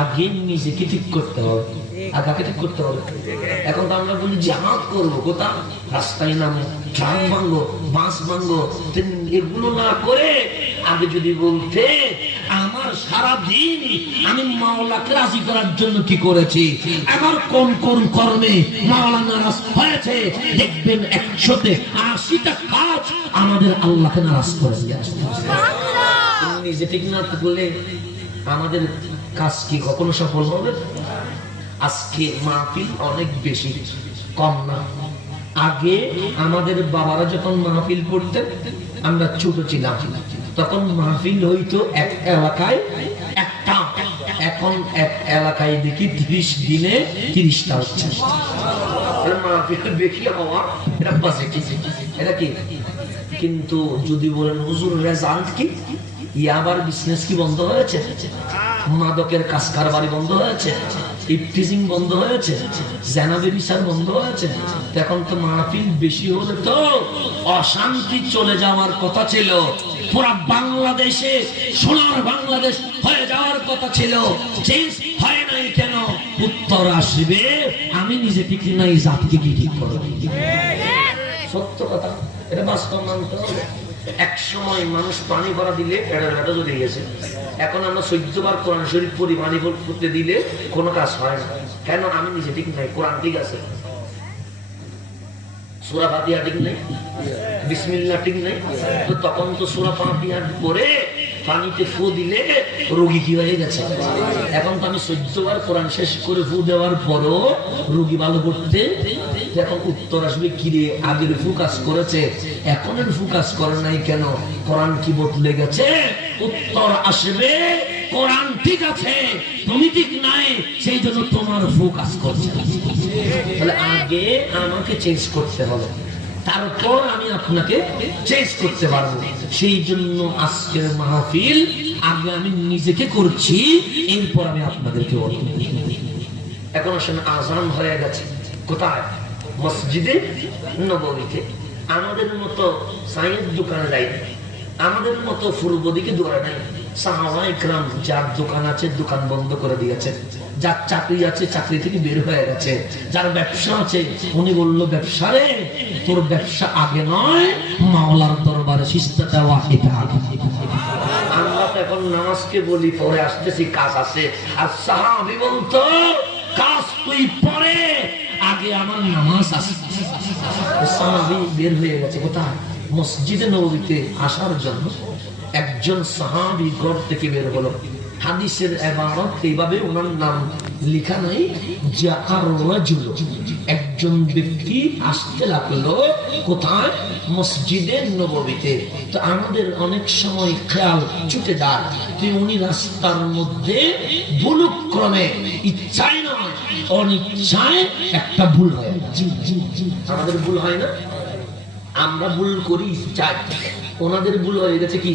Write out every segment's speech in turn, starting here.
আগে নিজেকে ঠিক করতে হবে, আগাকে ঠিক করতে হবে। এখন তো আমরা বলি জামাত করবো, কোথা রাস্তায় নামো, ট্রাম ভাঙ্গো, বাস ভাঙ্গো, এগুলো না করে আগে যদি বলতে আমার সারা দিন আমি মাওলাকে রাজি করার জন্য কি করেছি, আমার কোন কোন কর্মে মাওলা নারাজ হয়েছে, দেখবেন 180টা কাজ আমাদের আল্লাহকে নারাজ করে দিয়ে আসছে। নিজে ঠিক না করলে আমাদের কাজ কি কখনো সফল হবে? আজকে মাহফিল অনেক বেশি, কম না। আগে আমাদের বাবারা যখন মাহফিল পড়তেন, আমরা ছোট ছিলাম, তখন মাহফিল হইতো এক এলাকায় একটা, এখন এক এলাকায় দেখি 30 দিনে 30টা হচ্ছে। মাহফিল বেশি হওয়া এটা পজিটিভ, এটা কি? কিন্তু যদি বলেন হুজুর রেজাল্ট কি, ইয়াবার বিজনেস কি বন্ধ হয়েছে, মাদকের কাজ কারবারি বন্ধ হয়েছে, ইফটিজিং বন্ধ হয়েছে, জানাবে বিচার বন্ধ হয়েছে, এখন তো মাহফিল বেশি হলে তো অশান্তি চলে যাওয়ার কথা ছিল, পুরা বাংলাদেশে সোনার বাংলাদেশ হয়ে যাওয়ার কথা ছিল, চেঞ্জ হয় নাই কেন? উত্তর আসবে আমি নিজে ঠিক নাই, জাতিকে কি ঠিক করব। সত্য কথা, এটা বাস্তব মানতে হবে। এক সময় মানুষ পানি ভরা দিলে এটা জ্বলে গেছে, এখন আমরা 14 বার কোরআন শরীফ পড়ি, পানি করতে দিলে কোনো কাজ হয় না। কেন? আমি নিজে ঠিক নাই, কোরআন ঠিক আছে, সূরা ফাতিহা ঠিক নাই, বিসমিল্লাহ ঠিক নাই, তো তখন তো সূরা ফাতিহা পড়ে পানিতে ফু দিলে রোগী কি হয়ে গেছে। এখন তো আমি 14 বার কোরআন শেষ করে ফু দেওয়ার পরও রোগী ভালো করতে, এখন উত্তর আসবে কিরে আগের ফু কাজ করেছে এখনের ফু কাজ করে নাই কেন? কোরআন কি বদলে গেছে? উত্তর আসবে কোরআন ঠিক আছে, তুমি ঠিক নাই, সেই জন্য তোমার ফু কাজ করছে। তাহলে আগে আমাকে চেঞ্জ করতে হবে, তারপর আমি আপনাকে চেঞ্জ করতে পারবো। সেই জন্য আজকের মাহফিল আগে আমি নিজেকে করছি, এরপর আমি আপনাদেরকে বলবো। এখন আসলে আজান হয়ে গেছে, কোথায়? মসজিদে নববীতে। আমাদের মতো চায়ের দোকানে যাই না, আমাদের মতো পূর্ব দিকে দৌড়ে নাই। সাহাবায়ে কেরাম যার দোকান আছে দোকান বন্ধ করে দিয়েছে, যার চাকরি আছে চাকরি থেকে বের হয়ে গেছে, যার ব্যবসা আছে উনি বলল ব্যবসা রে তোর ব্যবসা আগে নয়, মাওলার দরবারে সিজদা দেওয়া এটা আগে। আমরা তো এখন নামাজকে বলি পরে আসতেছি কাজ আছে, আর সাহাবী বলতো কাজ তুই পরে, আগে আমার নামাজ আছে। সাহাবী বের হয়ে গেছে কোথায়? মসজিদে নববীতে আসার জন্য। একজন সাহাবী ঘর থেকে বের হলো, হাদিসের ইবারত এইভাবে, ওনার নাম লেখা নাই, জাআর রাজুল, একজন ব্যক্তি আসতে লাগলো কোথায়? মসজিদে নববীতে। তো আমাদের অনেক সময় খেয়াল ছুটে যায় যে উনি রাস্তার মধ্যে ভুলক্রমে, ইচ্ছায় নয় অনিচ্ছায় একটা ভুল হয়। আমাদের ভুল হয় না, আমরা ভুল করি ইচ্ছায়, ওনাদের ভুল হয়ে গেছে কি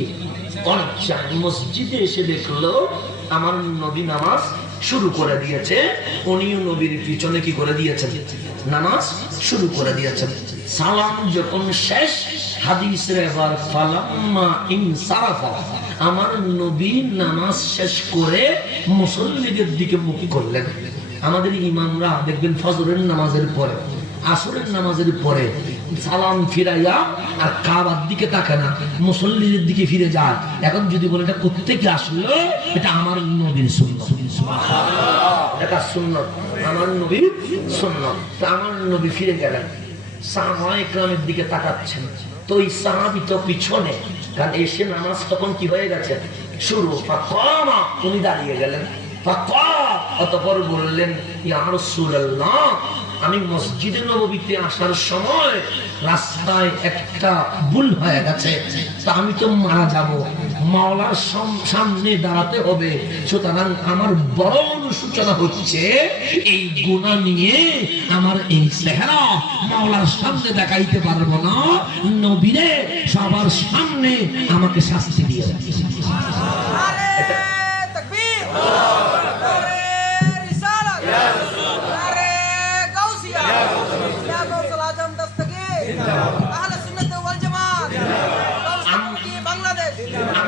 অনিচ্ছায়। মসজিদে এসে দেখলো আমার নবী নামাজ শুরু করে দিয়েছে, উনিও নবীর পিছনে কি করে দিয়েছেন? নামাজ শুরু করে দিয়েছেন। সালাম যখন শেষ, হাদিসের এবার ফালাম্মা ইনসারাফা, আমার নবী নামাজ শেষ করে মুসল্লিদের দিকে মুখ করলেন। আমাদের ইমামরা দেখবেন ফজরের নামাজের পরে, আসরের নামাজের পরে সালাম ফিরাইয়া আর কাবার দিকে তাকে না, মুসল্লিদের দিকে ফিরে যায়। এখন যদি বলে এটা কোত্থেকে আসলো, এটা আমার নবীর সুন্নাত, এটা সুন্নাত, আমার নবীর সুন্নাত। তো আমার নবী ফিরে গেলেন, সাহাবায়ে কেরামের দিকে তাকাচ্ছেন, তো ওই সাহাবী তো পিছনে, কারণ এসে নামাজ তখন কি হয়ে গেছে শুরু। ফাকামা, উনি দাঁড়িয়ে গেলেন। অতঃপর বললেন ইয়া রাসূলুল্লাহ, আমি মসজিদে নববীতে আসার সময় রাস্তায় একটা ভুল হয়ে গেছে, তা আমি তো মারা যাব, মাওলার সামনে দাঁড়াতে হবে, সুতরাং আমার বড় অনুশোচনা হচ্ছে এই গুনাহ নিয়ে আমার এই চেহারা মাওলার সামনে দেখাইতে পারবো না, নবীরে সবার সামনে আমাকে শাস্তি দিয়ে দাও।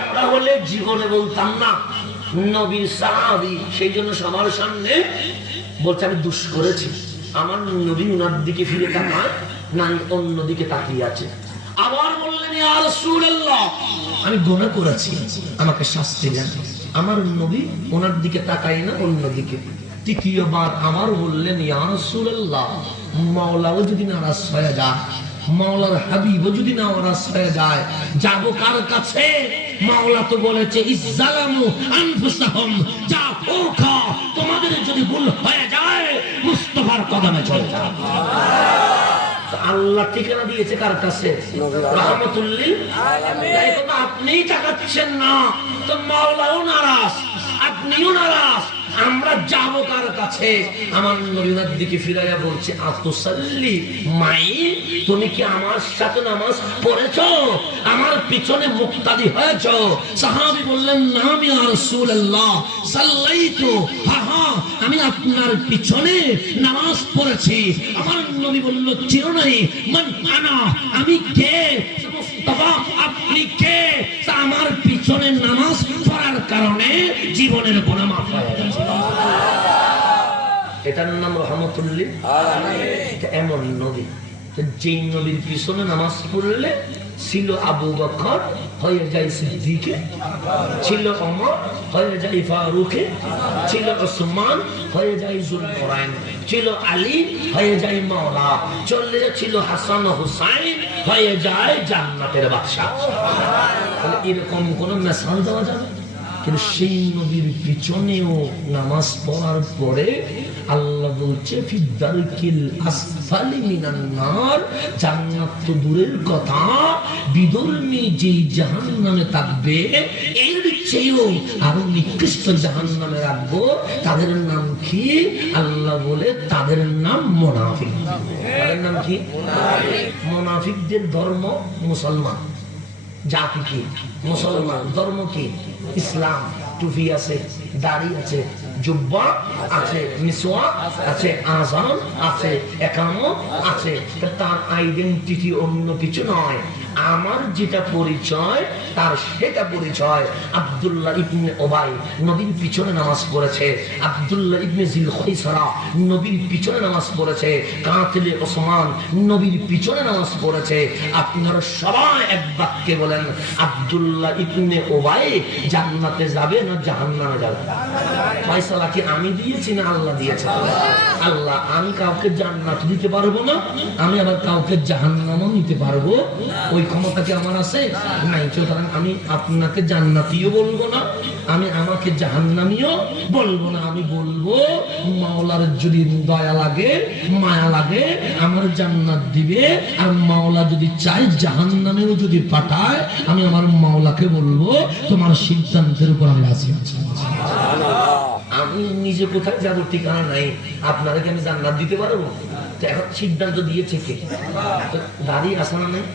আমরা হলে জীবনে বলতাম না নবীর সাহাবী, সেই জন্য সবার সামনে বলছে আমি দোষ করেছি। আমার নবী উনার দিকে ফিরে তাকায় নাই, অন্যদিকে তাকিয়ে আছে। আবার বললেন ইয়া রাসূলুল্লাহ, আমি গুনাহ করেছি, আমাকে শাস্তি দেন। আমার নবী ওনার দিকে তাকায় না, অন্যদিকে। তৃতীয়বার আবার বললেন ইয়া রাসূলুল্লাহ, মাওলাও যদি নারাজ হয়ে যায়, মাওলার হাবিবও যদি নারাজ হয়ে যায়, যাবো কার কাছে? মাওলা তো বলেছে ইজ্জালামু আনফুসাহুম, যা ওখা তোমাদের যদি ভুল হয়ে যায় মুস্তাফার কদমে চলে যাও। আল্লাহ ঠিকানা দিয়েছে কার কাছে? রাহমাতুল লিল আলামিন। এখন আপনি তাকাচ্ছেন না, তো মাওলাও নারাজ, আপনিও নারাজ, আমরা যাবো কার কাছে? আমার নবীর দিকে ফিরাইয়া বলছে আতুসাল্লি মাই, তুমি কি আমার সাথে নামাজ পড়েছো? আমার পিছনে মুক্তাদি হয়েছো? সাহাবী বললেন নাম ইয়া রাসূলুল্লাহ, সাল্লাইতু, হ্যাঁ আমি আপনার পিছনে নামাজ পড়েছি। আমার নবী বলল চিরনাই মান আনা, আমি কে? মুস্তাফা আপনি কে? আমার পিছনে নামাজ পড়ার কারণে জীবনের গুনাহ মাফ হয়ে গেছে। এটার নাম রাহমাতুল লিল আলামিন। এমন নবী, যেই নবীর পিছনে নামাজ পড়লে ছিল আবু বকর হয়ে যায় সিদ্দিকে, ছিল ওমর হয়ে যায় ফারুকে, ছিল ওসমান হয়ে যায় যুলকরাইন, ছিল আলী হয়ে যায় মাওলা, চললে ছিল হাসান হুসাইন হয়ে যায় জান্নাতের বাদশা। এরকম কোন মেসাল দেওয়া যাবে? কিন্তু সেই নবীর পিছনেও নামাজ পড়ার পরে আল্লাহ বলছে ফিদ্দারকিল আসফালি মিনান নার, জান্নাত তো দূরের কথা, বিধর্মী যেই জাহান্নামে থাকবে এর চেয়েও আরো নিকৃষ্ট জাহান্নামে রাখবো। তাদের নাম কি? আল্লাহ বলে তাদের নাম মুনাফিক। তাদের নাম কি? মুনাফিকদের ধর্ম মুসলমান, জাতি কি? মুসলমান। ধর্ম কি? ইসলাম। টুপি আছে, দাড়ি আছে, জুব্বা আছে, মিসওয়াক আছে, আযান আছে, ইকামত আছে। তার আইডেন্টিটি অন্য কিছু নয়। আমার যেটা পরিচয় তার সেটা পরিচয়। আব্দুল্লাহ ইবনে উবাই নবীর পিছনে নামাজ পড়েছে, আব্দুল্লাহ ইবনে জিল খুয়াইসরা নবীর পিছনে নামাজ পড়েছে, কাতিলে ওসমান নবীর পিছনে নামাজ পড়েছে। আপনারা সবাই এক বাক্যে বলেন আব্দুল্লাহ ইবনে উবাই জান্নাতে যাবে না জাহান্নামে যাবে? ফয়সালা কি আমি দিয়েছি না আল্লাহ দিয়েছে? আল্লাহ। আমি কাউকে জান্নাত দিতে পারবো না, আমি আবার কাউকে জাহান্নামও নিতে পারবো, ওই ক্ষমতা কি আমার আছে? নাই। সুতরাং আমি আপনাকে জান্নাতীও বলবো না, আমি আমাকে জাহান্নামীও বলবো না। আমি বলবো মাওলার যদি দয়া লাগে, মায়া লাগে, আমার জান্নাত দিবে। আর মাওলা যদি চাই জাহান্নামেও যদি পাঠায়, আমি আমার মাওলাকে বলবো তোমার সিদ্ধান্তের উপর আমি রাজি আছি। আমি নিজে কোথায় যাবো ঠিকানা নাই, আপনাদেরকে আমি জান্নাত দিতে পারবো? এখন সিদ্ধান্ত দিয়েছে কে? দাড়ি আছে না নাই?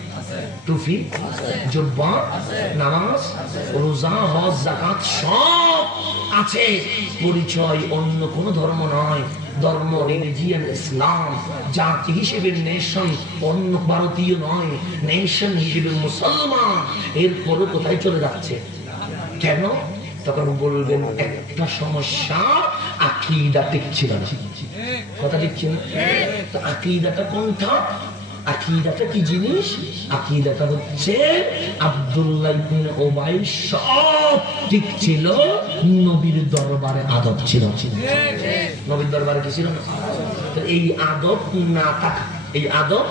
টুপি, জুব্বা, নামাজ, রোজা, হজ, যাকাত সব আছে। পরিচয় অন্য কোন ধর্ম নয়। ধর্ম রিলিজিয়ান ইসলাম। জাতি হিসেবে নেশন অন্য ভারতীয় নয়, নেশন হিসেবে মুসলমান। এরপরও কোথায় চলে যাচ্ছে? কেন? তখন বলবেন একটা সমস্যা, আকীদা ঠিক ছিল না। কথা ঠিক ছিল? তো আকীদাটা কোনটা? আকীদাটা কি জিনিস? আকীদাটা হচ্ছে আব্দুল্লাহ ইবনে উবাই সব ঠিক ছিল, নবীর দরবারে আদব ছিল। নবীর দরবারে কি ছিল না? তো এই আদব না থাকা, এই আদব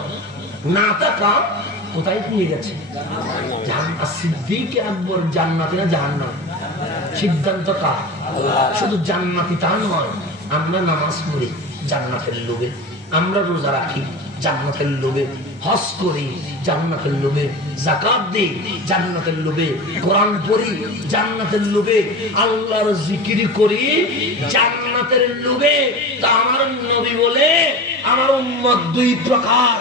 না থাকা কোথায় নিয়ে গেছে? সিদ্দিক আকবর জান্নাতে না জাহান্নামে? সিদ্ধান্ত কার? শুধু জান্নাতি তা নয়, আমরা নামাজ পড়ি জান্নাতের লোভে, আমরা রোজা রাখি জান্নাতের লোভে, হজ করি জান্নাতের লোভে, যাকাত দেই জান্নাতের লোভে, কোরআন পড়ি জান্নাতের লোভে, আল্লাহর জিকির করি জান্নাতের লোভে। তা আমার নবী বলে আমার উম্মত দুই প্রকার।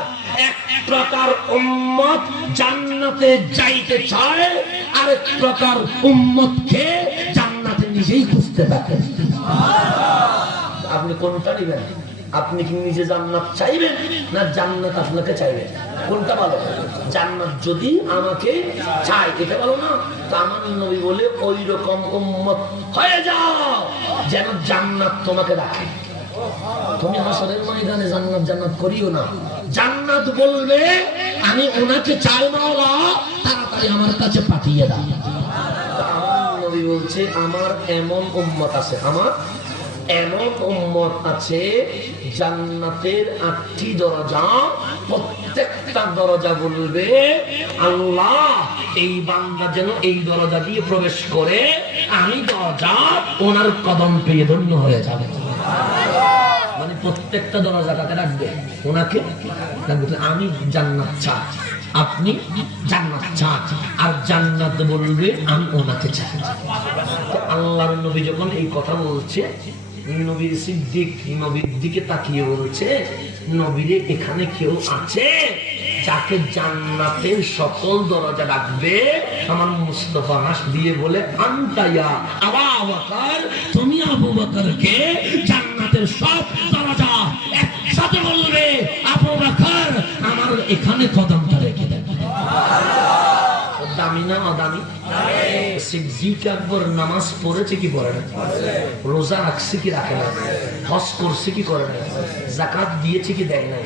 এক প্রকার উম্মত জান্নাতে যাইতে চায়, আরেক প্রকার উম্মতকে জান্নাতে নিজেই খুঁজতে থাকে। আপনি কোনটা নেবেন? আপনি কি নিজে জান্নাত চাইবেন না জান্নাত আপনাকে চাইবে? কোনটা ভালো? জান্নাত যদি আমাকে চাই এটা ভালো না? তো আমার নবী বলে ওই রকম উম্মত হয়ে যাও যেন জান্নাত তোমাকে রাখে। তুমি হাসরের ময়দানে জান্নাত জান্নাত করিও না, জান্নাত বলবে আমি ওনাকে চাই মাওলা, তাড়াতাড়ি আমার কাছে পাঠিয়ে দাও। আমার নবী বলছে আমার এমন উম্মত আছে, আমার এমন উম্মত আছে জান্নাতের 8টি দরজা, প্রত্যেকটা দরজা বলবে আল্লাহ এই বান্দা যেন এই দরজা দিয়ে প্রবেশ করে, আমি দরজা ওনার কদম পেয়ে ধন্য হয়ে যাবে। মানে প্রত্যেকটা দরজা কাকে রাখবে? ওনাকে রাখবে। আমি জান্নাত চাই, আপনি জান্নাত চান, আর জান্নাত বলবে আমি ওনাকে চাই। আল্লাহর নবী যখন এই কথা বলছে, নবী সিদ্দিক নবীর দিকে তাকিয়ে বলছে, নবীরে এখানে কেউ আছে যাকে জান্নাতের সকল দরজা রাখবে? আমার মুস্তাফা হাস দিয়ে বলে আনতায়া আবু বকর, তুমি আবু বকরকে জান্নাতের সব দরজা একসাথে বলবে আবু বকর আমার এখানে কদমটা রেখে দেন। দামি না অদামি? সিদ্দিক আকবর নামাজ পড়েছে কি পড়ে না? রোজা রাখছে কি রাখে না? হজ করছে কি করে না? যাকাত দিয়েছে কি দেয় না?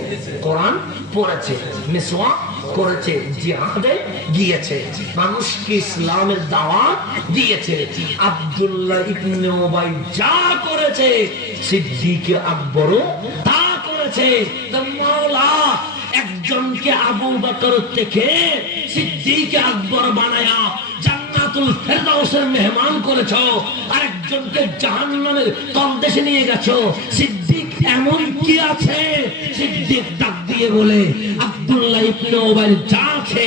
কোরআন পড়েছে, মিসওয়াক করেছে, জিহাদে গিয়েছে, মানুষকে ইসলামের দাওয়াত দিয়েছে। আব্দুল্লাহ ইবনে উবাই যা করেছে সিদ্দিক আকবরও তা করেছে। মাওলা একজনকে আবু বকর থেকে সিদ্দিক আকবর বানায়া জান্নাতুল ফেরদাউসের মেহমান করেছো, আরেকজনকে জাহান্নামের তলদেশে নিয়ে গেছো। সিদ্দিক এমন কি আছে? সিদ্দিক ডাক দিয়ে বলে আব্দুল্লাহ ইবনে উবাই যা আছে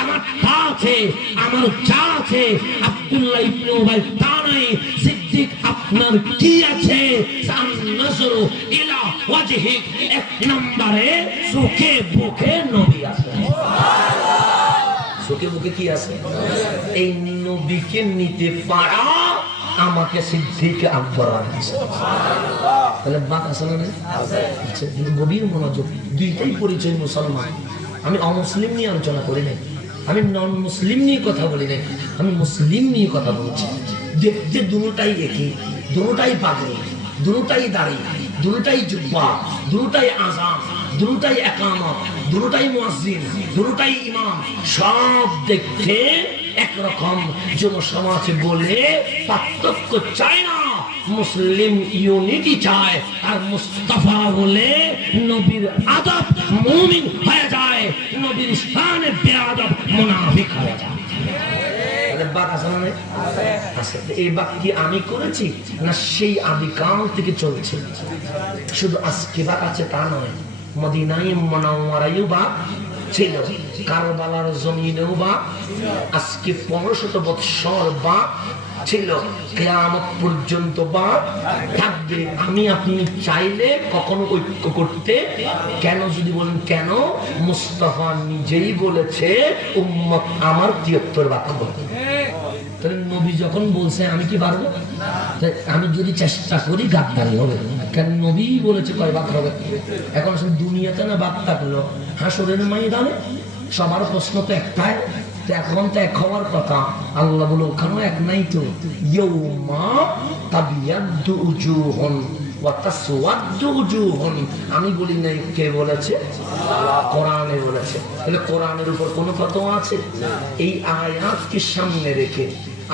আমার তা আছে, আমার যা আছে আব্দুল্লাহ ইবনে উবাই তা নাই। সিদ্দিক আপনার কি আছে? সান্নাসরু ইলা ওয়াজহিক, এক নম্বরে সুখে বুকে নবী আছে। সুখে বুকে কি আছে? এই নবীকে নিতে পারা আমাকে সিদ্দিক আকবর আছে। তাহলে বাদ আছে না? আছে। গভীর মনোযোগ, দুইটাই পরিচয় মুসলমান। আমি অমুসলিম নিয়ে আলোচনা করি নাই, আমি নন মুসলিম নিয়ে কথা বলি নাই, আমি মুসলিম নিয়ে কথা বলছি। দেখতে দুটাই একই, দুটাই পাগড়ি, দুটাই দাড়ি, দুটাই জুব্বা, দুটাই আযান, দুটাই ইকামত, দুটাই মুয়াজ্জিন, দুটাই ইমাম, সব দেখতে একরকম। যুব সমাজ বলে পার্থক্য চায় না, মুসলিম ইউনিটি চায়। আর মুস্তাফা বলে নবীর আদব মুমিন হয়ে যায়, নবীর শানে বেয়াদব মুনাফিক হয়ে যায়। এই বাক্য আমি করেছি না সেই আদিকাল থেকে চলছে? শুধু আজকে বাক আছে তা নয়, মদিনায় মুনাওয়ারায়ও বাক ছিল, কারবালার জমিনেও বাক, আজকে 1500 বৎসর বাক ছিল, কিয়ামত পর্যন্ত বাক থাকবে। আমি আপনি চাইলে কখনো ঐক্য করতে কেন? যদি বলেন কেন, মুস্তাফা নিজেই বলেছে উম্মত আমার 73 ভাগ বলবে। তাহলে নবী যখন বলছে আমি কি পারবো? আমি যদি চেষ্টা করি গাদ্দারি হবে, কেন নবী বলেছে কয় ভাগ হবে। এখন আসলে দুনিয়াতে না ভাগ থাকলো, হাসরের ময়দানে সবার প্রশ্ন তো একটাই, এখন তো এক হওয়ার কথা। আল্লাহ বলে ওখানেও এক নাই তো, ইয়াউমা তাবিয়াদ্দু উজুহুন ওয়া তাসওয়াদ্দু উজুহুন। আমি বলি নাই, কে বলেছে? কোরআনে বলেছে। তাহলে কোরআনের উপর কোনো ফতোয়া আছে? এই আয়াতকে সামনে রেখে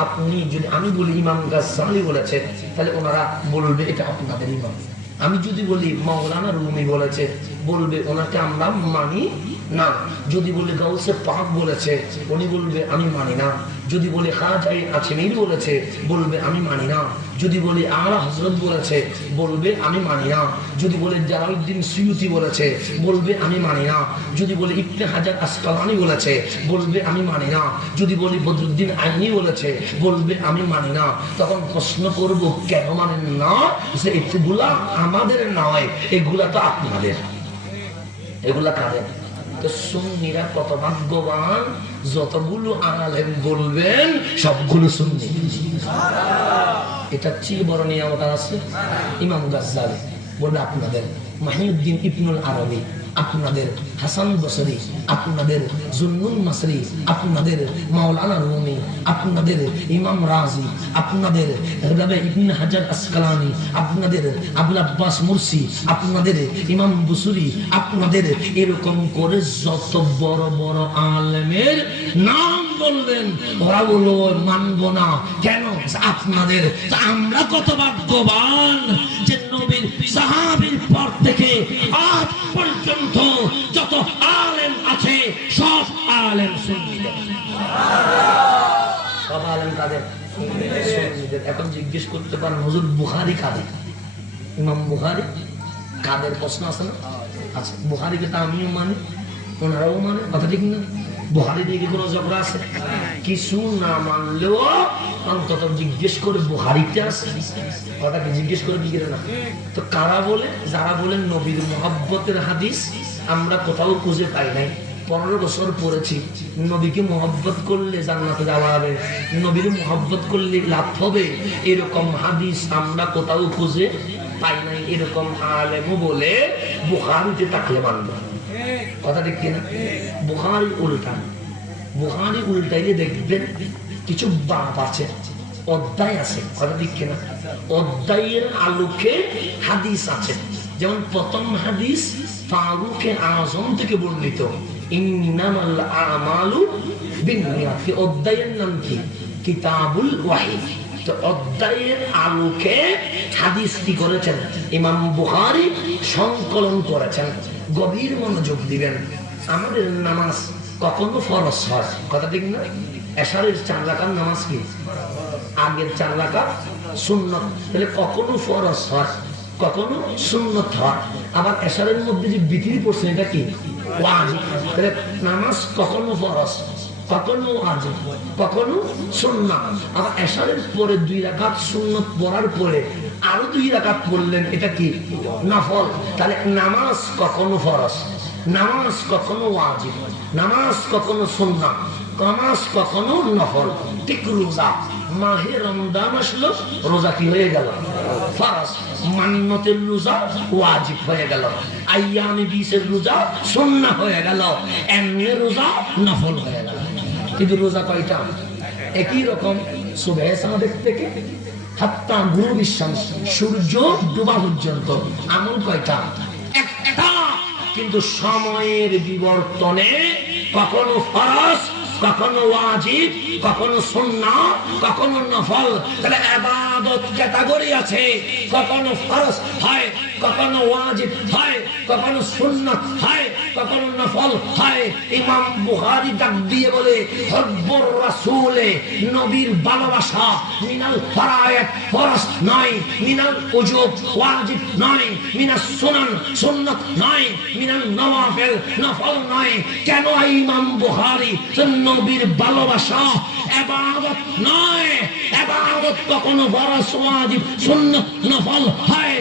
আপনি যদি, আমি বলি ইমাম গাজ্জালি বলেছে, তাহলে ওনারা বলবে এটা আপনাদের ইমাম। আমি যদি বলি মাওলানা রুমি বলেছে, বলবে ওনাকে আমরা মানি না। যদি বলি গাউসে পাক বলেছে, উনি বলবে আমি মানি না। যদি বলি খাজা আজমির বলেছে, বলবে আমি মানি না। যদি বলি আলা হযরত বলেছে, বলবে আমি মানি না। যদি বলি জালালউদ্দিন সুয়ুতি বলেছে, বলবে আমি মানি না। যদি বলি ইবনে হাজার আসকালানি বলেছে, বলবে আমি মানি না। যদি বলি বদরুদ্দিন আইনি বলেছে, বলবে আমি মানি না। তখন প্রশ্ন করব কেন মানেন না? যে এগুলা আমাদের নয়, এগুলা তো আপনাদের। এগুলা কাদের? তো সুন্নিরা কত ভাগ্যবান, যতগুলো আলেম বলবেন সবগুলো সুন্নি। এটা চেয়ে বড় নিয়ামত আছে? ইমাম গাজ্জালি বলবে আপনাদের মাহিউদ্দিন ইবনুল আরবি, আপনাদের হাসান বসরি, আপনাদের জুন্নুল মাসরি, আপনাদের মাওলানা রুমি, আপনাদের ইমাম রাজি, আপনাদের ইবনে হাজার আসকালানি, আপনাদের আবুল আব্বাস মুরসি, আপনাদের ইমাম বুসুরি, আপনাদের এরকম করে যত বড় বড় আলেমের নাম বলবেন, ওরা বলল মানব না। কেন? আপনাদের। আমরা কত ভাগ্যবান যে নবীর সাহাবীর পর থেকে আজ পর্যন্ত যত আলেম আছে সব আলেম সুন্নিদের। সব আলেম কাদের? সুন্নিদের। এখন জিজ্ঞেস করতে পারেন হুজুর বুখারী কাদের? ইমাম বুখারী কাদের? প্রশ্ন আছে না? আচ্ছা, বুখারীকে তো আমিও মানি, ওনারাও মানে, কথা ঠিক না? বুখারী দিয়ে কি কোনো ঝগড়া আছে? কিছু না মানলেও অন্তত জিজ্ঞেস করে বুখারীতে আছে, কথাকে জিজ্ঞেস করে কি করে না? তো কারা বলে? যারা বলেন নবীর মুহাব্বতের হাদিস আমরা কোথাও খুঁজে পাই নাই, 15 বছর পড়েছি, নবীকে মুহাব্বত করলে জান্নাতে যাওয়া হবে, নবীর মুহাব্বত করলে লাভ হবে, এরকম হাদিস আমরা কোথাও খুঁজে পাই নাই। এরকম আলেমও বলে বুখারীতে থাকলে মানব, কথা ঠিক কিনা? বুখারী উল্টা। বুখারী উল্টাইলে দেখবেন কিছু বাপ আছে, অধ্যায় আছে, কথা ঠিক কিনা? অধ্যায়ের আলোকে হাদিস আছে। যেমন প্রথম হাদিস ফারুকে আজম থেকে বর্ণিত, ইন্নামাল আমালু বিন্নিয়াত। অধ্যায়ের নাম কি? কিতাবুল ওয়াহি। তো অধ্যায়ের আলোকে হাদিস কি করেছেন? ইমাম বুখারী সংকলন করেছেন। গভীর মনোযোগ দিবেন। আমাদের নামাজ কখনো ফরজ হয়, কথা ঠিক না? এশারের 4 রাকাত নামাজ কি? আগের 4 রাকাত সুন্নত। তাহলে কখনো ফরজ হয়, কখনো সুন্নত হয়। আবার এশারের মধ্যে যে বিতির পড়ছে এটা কি? ওয়াজিব। তাহলে নামাজ কখনো ফরজ, কখনো ওয়াজিব, কখনো সুন্নাত। আবার এশারের পরে 2 রাকাত সুন্নত পড়ার পরে আরো 2 রাকাত পড়লেন, এটা কি? নফল। তাহলে নামাজ কখনো ফরজ, নামাজ কখনো ওয়াজিব, নামাজ কখনো সুন্নাত, নামাজ কখনো নফল। ঠিক রোজা, মাহে রমজান আসলো, রোজা কি হয়ে গেল? ফরজ। মান্নতের রোজা ওয়াজিব হয়ে গেল। আইয়ামে 20-এর রোজা সুন্নাহ হয়ে গেল। এমনি রোজা নফল হয়ে গেল। কিন্তু রোজা কয়টা? একই রকম। সুবহে সাদেক থেকে হাত্তা গুরুবিশ শামস, সূর্য ডোবা পর্যন্ত আমল কয়টা? একটা। কিন্তু সময়ের বিবর্তনে কখনো ফরজ, কখনো ওয়াজিব, কখনো সুন্নাহ, কখনো নফল। তাহলে ইবাদত ক্যাটাগরি আছে, কখনো ফরজ হয়, কখনো ওয়াজিব হয়, কখনো সুন্নাহ হয়, কখনো নফল হয়। ইমাম বুখারী ডাক দিয়ে বলে হুব্বুর রাসূলে, নবীর ভালোবাসা মিনাল ফরায়েদ, ফরজ নয়, মিনাল উজুব, ওয়াজিব নয়, মিনাস সুনান, সুন্নাত নয়, মিনাল নওয়াফিল, নফল নয়। কেন ইমাম বুখারী নবীর ভালোবাসা ইবাদত নয়, ইবাদত কখনো ফরজ, ওয়াজিব, সুন্নাত, নফল হয়।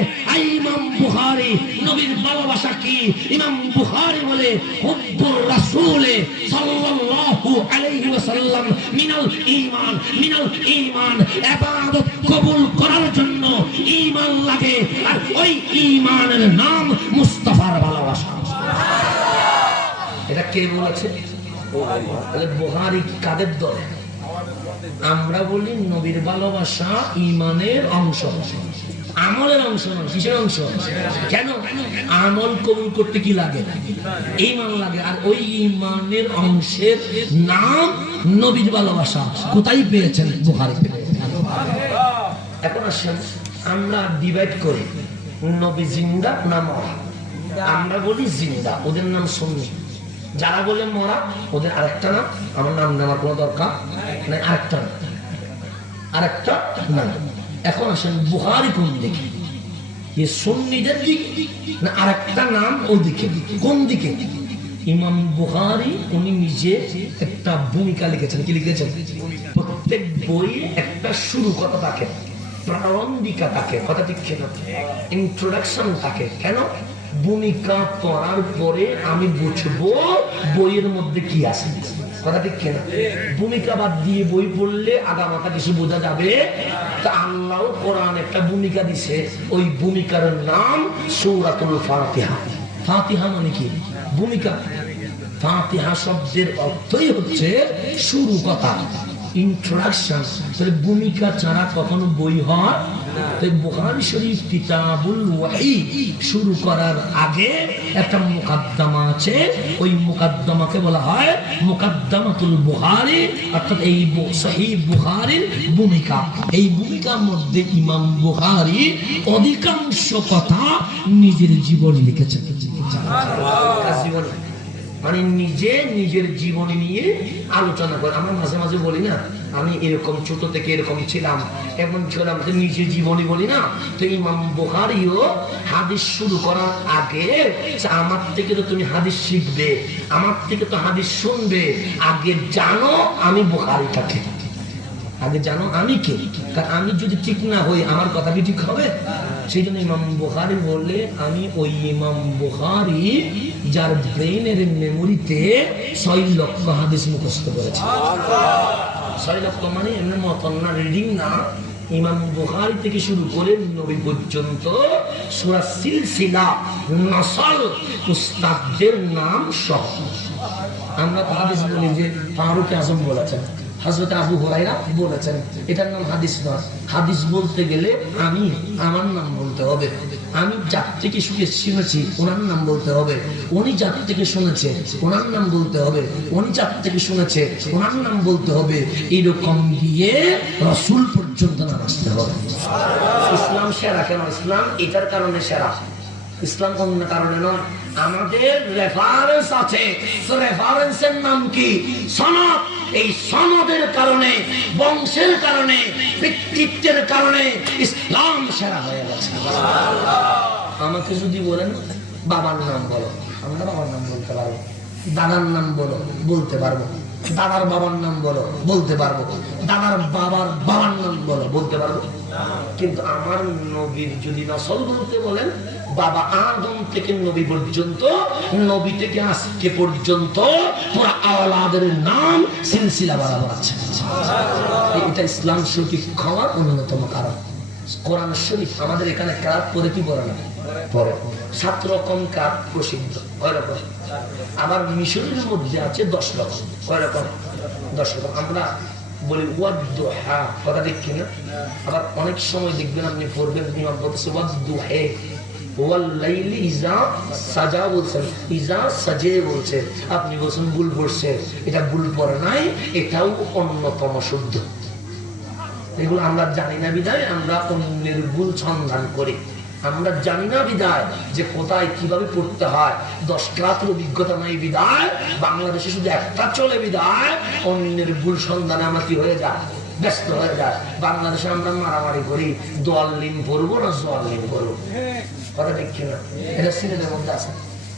ইমাম বুখারী নবীর ভালোবাসা কি? ইমাম বুখারী বলে হুব্বুর রাসূলে সাল্লাল্লাহু আলাইহি ওয়াসাল্লাম মিনাল ঈমান, মিনাল ঈমান। ইবাদত কবুল করার জন্য ঈমান লাগে, আর ওই ঈমানের নাম মুস্তাফার ভালোবাসা। এটা কে বলেছে? তাহলে বুখারী কাদের দল? আমরা বলি নবীর ভালোবাসা ঈমানের অংশ, আমলের অংশ নয়। কিসের অংশ? কেন? আমল কবুল করতে কি লাগে? ঈমান লাগে। আর ওই ঈমানের অংশের নাম নবীর ভালোবাসা। কোথায় পেয়েছেন? বুখারীতে। এখন আসেন আমরা ডিভাইড করি, নবী জিন্দা না মরা। আমরা বলি জিন্দা, ওদের নাম সুন্নি। যারা বলে মরা, ওদের আরেকটা নাম। আমার নাম নেওয়ার কোনো দরকার নাই, আরেকটা নাম, আরেকটা নাম। এখন আসেন বুখারী কোন দিকে? সুন্নিদের দিকে না আরেকটা নাম ওদিকে? কোন দিকে? ইমাম বুখারী উনি নিজে একটা ভূমিকা লিখেছেন। কি লিখেছেন? প্রত্যেক বইয়ে একটা শুরু কথা থাকে, প্রারম্ভিকা থাকে, কথা ঠিক না? ইন্ট্রোডাকশন থাকে। কেন? ভূমিকা পড়ার পরে আমি বুঝবো বইয়ের মধ্যে কি আছে। কথা ঠিক কিনা? ভূমিকা বাদ দিয়ে বই পড়লে আগামাথা কিছু বোঝা যাবে? তা আল্লাহ কোরআন একটা ভূমিকা দিছে, ওই ভূমিকার নাম সূরাতুল ফাতিহা। ফাতিহা মানে কি? ভূমিকা। ফাতিহা শব্দের অর্থই হচ্ছে শুরু কথা, ইন্ট্রোডাকশন। তাহলে ভূমিকা ছাড়া কখনো বই হয়? বুখারী শরীফ কিতাবুল ওয়াহী শুরু করার আগে একটা মুকাদ্দমা আছে, ওই মুকাদ্দমাকে বলা হয় মুকাদ্দামাতুল বুখারী, অর্থাৎ এই সহিহ বুখারীর ভূমিকা। এই ভূমিকার মধ্যে ইমাম বুখারী অধিকাংশ কথা নিজের জীবনে লিখেছেন। মানে নিজে নিজের জীবনী নিয়ে আলোচনা করে। আমরা মাঝে মাঝে বলি না, আমি এরকম ছোট থেকে এরকম ছিলাম, এমন ছিলাম, নিজের জীবনী বলি না। তো ইমাম বুখারীও হাদিস শুরু করার আগে আমার থেকে তো তুমি হাদিস শিখবে, আমার থেকে তো হাদিস শুনবে, আগে জানো আমি বুখারী কাকে, আগে জানো আমি কে। কারণ আমি যদি ঠিক না হই আমার কথা কি ঠিক হবে? সেই জন্য ইমাম বুখারী বললে আমি ওই ইমাম বুখারী যার ব্রেইনের মেমোরিতে 6 লক্ষ হাদিস মুখস্থ করেছে। 6 লক্ষ মানে এমনি মতন না, রিডিং না। ইমাম বুখারী থেকে শুরু করে নবী পর্যন্ত সূরা সিলসিলা নসল উস্তাদদের নাম সহ। আমরা হাদিস বলি যে ফারুক আজম বলেছেন, হযরত আবু হুরায়রা বলেছেন, এটার নাম হাদিস নয়। হাদিস বলতে গেলে আমি আমার নাম বলতে হবে, আমি যার থেকে শুনেছি ওনার নাম বলতে হবে, উনি যার থেকে শুনেছে ওনার নাম বলতে হবে, উনি যার থেকে শুনেছে ওনার নাম বলতে হবে, এইরকম দিয়ে রাসূল পর্যন্ত নাম আসতে হবে। ইসলাম সেরা কেন? ইসলাম এটার কারণে সেরা। ইসলাম কোন কারণে নয়, আমাদের রেফারেন্স আছে। তো রেফারেন্সের নাম কি? সনদ। এই সনদের কারণে, বংশের কারণে, ব্যক্তিত্বের কারণে ইসলাম সেরা হয়ে গেছে। আমাকে যদি বলেন বাবার নাম বলো, আমরা বাবার নাম বলতে পারবো। দাদার নাম বলো, বলতে পারবো। দাদার বাবার নাম বলো, বলতে পারবো। দাদার বাবার বাবার নাম বলো, বলতে পারবো। কিন্তু আমার নবীর যদি নসল বলতে বলেন, বাবা আদম থেকে নবী পর্যন্ত, নবী থেকে আজকে পর্যন্ত পুরো আওলাদের নাম সিলসিলা বরাবর আছে। এটা ইসলাম সঠিক হওয়ার অন্যতম কারণ। কোরআন শরীফ আমাদের এখানে কেরাত পড়ে কি পড়ে না? পড়ে। 7 রকম কেরাত প্রসিদ্ধ, কয় রকম? আবার মিশরের মধ্যে আছে 10 রকম। কয় রকম? 10 রকম। আমরা বলি ওয়াদ-দুহা, কথা ঠিক কিনা? আবার অনেক সময় দেখবেন আপনি পড়বেন ইমাম বলতেছে ওয়াদ-দুহা, ওয়াল লাইলি ইজা সাজা বলছেন, ইজা সাজে বলছে, আপনি বলছেন ভুল পড়ছে। এটা ভুল পড়ে নাই, এটাও অন্যতম শুদ্ধ। এগুলো আমরা জানি না বিদায় আমরা অন্যের ভুল সন্ধান করি। আমরা জানি না বিদায় যে কোথায় কিভাবে পড়তে হয়। 10 ক্লাসের অভিজ্ঞতা নাই বিদায় বাংলাদেশে শুধু একটা চলে বিদায় অন্যের ভুল সন্ধানে আমরা কি হয়ে যায়, ব্যস্ত হয়ে যায়। বাংলাদেশে আমরা মারামারি করি, দোয়াল্লিন পড়বো না জোয়াল্লিন পড়বো, কথা ঠিক কিনা? এটা সিলেটের মধ্যে আছে।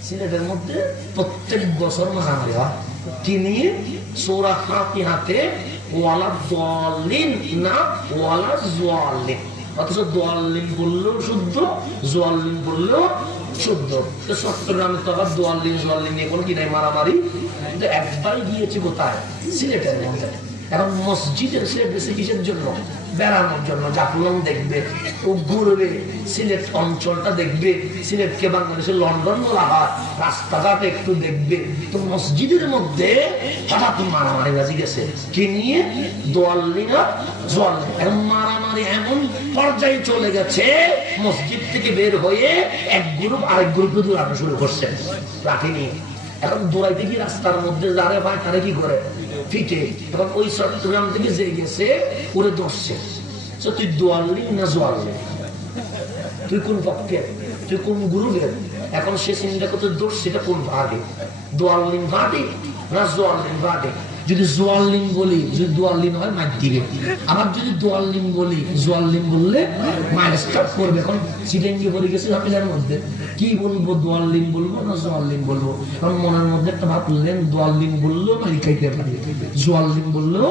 সিলেটের মধ্যে প্রত্যেক বছর মারামারি হয় কি নিয়ে? সূরা ফাতিহাতে ওয়ালা দোয়াল্লিন না ওয়ালা জোয়াল্লিন, অথচ দোয়াল্লিন বললেও শুদ্ধ, জোয়াল্লিন বললেও শুদ্ধ। তো চট্টগ্রামে তো আবার দোয়াল্লিন জোয়াল্লিন নিয়ে কোনো কি নাই, মারামারি। কিন্তু একবারই গিয়েছি কোথায়? সিলেটের মধ্যে। এখন মসজিদের সিলেট গেছে কিসের জন্য? বেড়ানোর জন্য। জাফলং দেখবে, ও ঘুরবে, সিলেট অঞ্চলটা দেখবে। সিলেটকে বাংলাদেশের লন্ডন বলা হয়, রাস্তাঘাট একটু দেখবে। তো মসজিদের মধ্যে হঠাৎ মারামারি বাজি গেছে কি নিয়ে? দোয়াল্লিন আর জোয়াল্লিন। এখন মারামারি এমন পর্যায়ে চলে গেছে, মসজিদ থেকে বের হয়ে এক গ্রুপ আরেক গ্রুপে দৌড়ানো শুরু করছে লাঠি নিয়ে। এখন দৌড়াইতে গিয়ে রাস্তার মধ্যে যারে পায় তারা কি করে? ফিটে। এখন ওই চট্টগ্রাম থেকে যে গেছে ওরে ধরছে, তুই দোয়াল্লিন না জোয়াল্লিন, তুই কোন পক্ষে, তুই কোন গ্রুপের? এখন সে চিন্তা করতে ধরছে এটা কোন ভাগে, দোয়াল্লিন ভাগে না জোয়াল্লিন ভাগে। যদি জোয়াল্লিন বলি, যদি দোয়াল্লিন হয় মার দিবে। আবার যদি দোয়াল্লিন বলি, জোয়াল্লিন বললে মায়ের স্টার্ট করবে। এখন চিটেঙ্গি পড়ে গেছে ঝামেলার মধ্যে, কি বলবো, দোয়াল্লিন বলবো না জোয়াল্লিন বলবো? কারণ মনের মধ্যে একটা ভাবলেন দোয়াল্লিন বললেও মারি খাইতে পারি, জোয়াল্লিন বললেও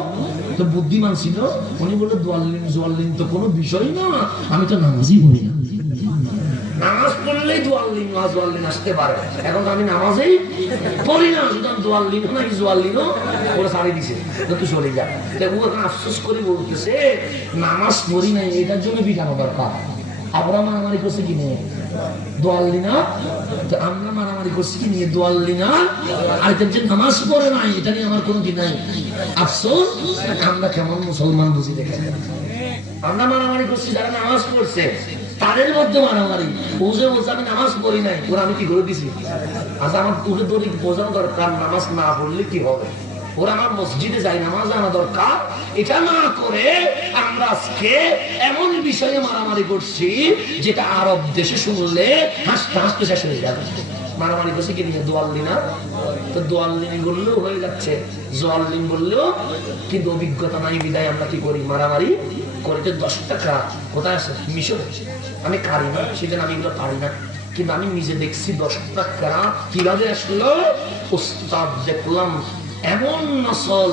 তো বুদ্ধিমান ছিল। উনি বললো দোয়াল্লিন জোয়াল্লিন তো কোনো বিষয় না, আমি তো নামাজই পড়ি না। নামাজ পড়লেই দোয়াল্লিন ওয়াজওয়াল্লিন আসতে পারে। এখন আমি নামাজেই পড়ি না, সুতরাং দোয়াল্লিন না ইজওয়াল্লিন ওরা ছাড়ি দিছে, তুই চলে যা। ও এখন আফসোস করে বলতেছে নামাজ পড়ি নাই, এটার জন্য বিধানো দরকার। আমরা মারামারি করছি কি নিয়ে দোয়াল্লিনা, আমরা মারামারি করছি কি নিয়ে দোয়াল্লিনা, আর এটার যে নামাজ পড়ে নাই এটা নিয়ে আমার কোনো কি নাই আফসোস। আমরা কেমন মুসলমান বুঝি দেখে, আমরা মারামারি করছি যারা নামাজ পড়ছে তাদের মধ্যে মারামারি। বুঝে বলছে আমি নামাজ পড়ি নাই, ওরা আমি কি করে দিছি? আচ্ছা আমার তুলে ধরে বোঝানো দরকার নামাজ না পড়লে কি হবে। ওরা আমার মসজিদে যাই নামাজ আনা দরকার, এটা না করে আমরা আজকে এমন বিষয়ে মারামারি করছি যেটা আরব দেশে শুনলে হাসতে হাসতে শেষ হয়ে যাবে। মারামারি করছে কি নিয়ে দোয়াল্লিনা, তো দোয়াল্লিনি বললেও হয়ে যাচ্ছে, জোয়াল্লিন বললেও কিন্তু অভিজ্ঞতা নাই বিদায় আমরা কি করি মারামারি করে। 10 টাকা কোথায় আছে মিশর, আমি কারি না সেদিন, আমি এগুলো পারি না, কিন্তু আমি নিজে দেখছি 10 টাকা কিভাবে আসলো। উস্তাদ দেখলাম এমন নসল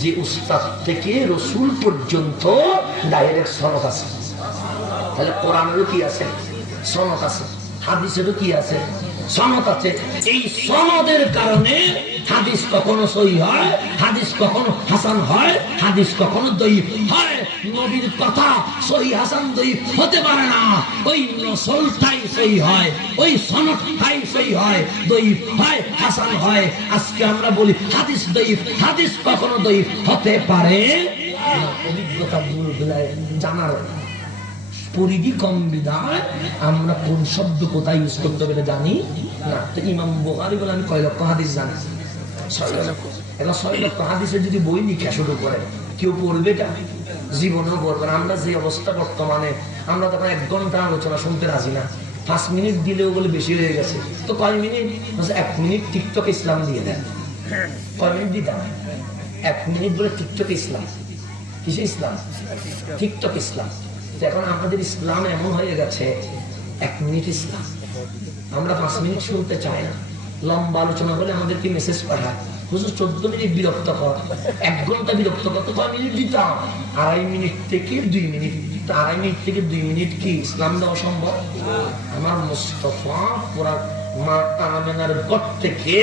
যে উস্তাদ থেকে রসুল পর্যন্ত ডাইরেক্ট সনদ আছে। তাহলে কোরআনেরও কি আছে সনদ আছে, হাদিসেরও কি আছে সনদ আছে। এই সনদের কারণে হাদিস কখনো সহিহ হয়, হাদিস কখনো হাসান হয়, হাদিস কখনো দঈফ হয়। নবীর কথা সহিহ হাসান দঈফ হতে পারে না, ওই নসলটাই সহিহ হয়, ওই সনদটাই সহিহ হয়, দঈফ হয় হাসান হয়। আজকে আমরা বলি হাদিস দঈফ, হাদিস কখনো দঈফ হতে পারে না। অভিজ্ঞতা জানার পরিধি কম বিধায় আমরা কোন শব্দ কোথায় ইউজ করতে হবে জানি না। তো ইমাম বুখারী বলে আমি কয় লক্ষ হাদিস জানি, 6 লক্ষ হাদিসের যদি বই লিখা শুরু করে কেউ পড়বে এটা জীবনেও পড়বে না। আমরা যে অবস্থা বর্তমানে, আমরা তখন 1 ঘন্টা আলোচনা শুনতে রাজি না, 5 মিনিট দিলেও বলে বেশি হয়ে গেছে। তো কয় মিনিট? 1 মিনিট টিকটক ইসলাম দিয়ে দেন। কয় মিনিট দিতাম? 1 মিনিট বলে টিকটক ইসলাম। কিসে ইসলাম? টিকটক ইসলাম। এখন আমাদের ইসলাম এমন হয়ে গেছে 1 মিনিট ইসলাম, আমরা 5 মিনিট শুনতে চাই না। লম্বা আলোচনা হলে আমাদেরকে মেসেজ পাঠায়, হুজুর 14 মিনিট বিরক্ত কর, 1 ঘন্টা বিরক্ত কর, তো 5 মিনিট দিতাম। 2.5 মিনিট থেকে 2 মিনিট, 2.5 মিনিট থেকে 2 মিনিট কি ইসলাম দেওয়া সম্ভব? আমার মুস্তাফা পুরা মা আমেনার গর্ভ থেকে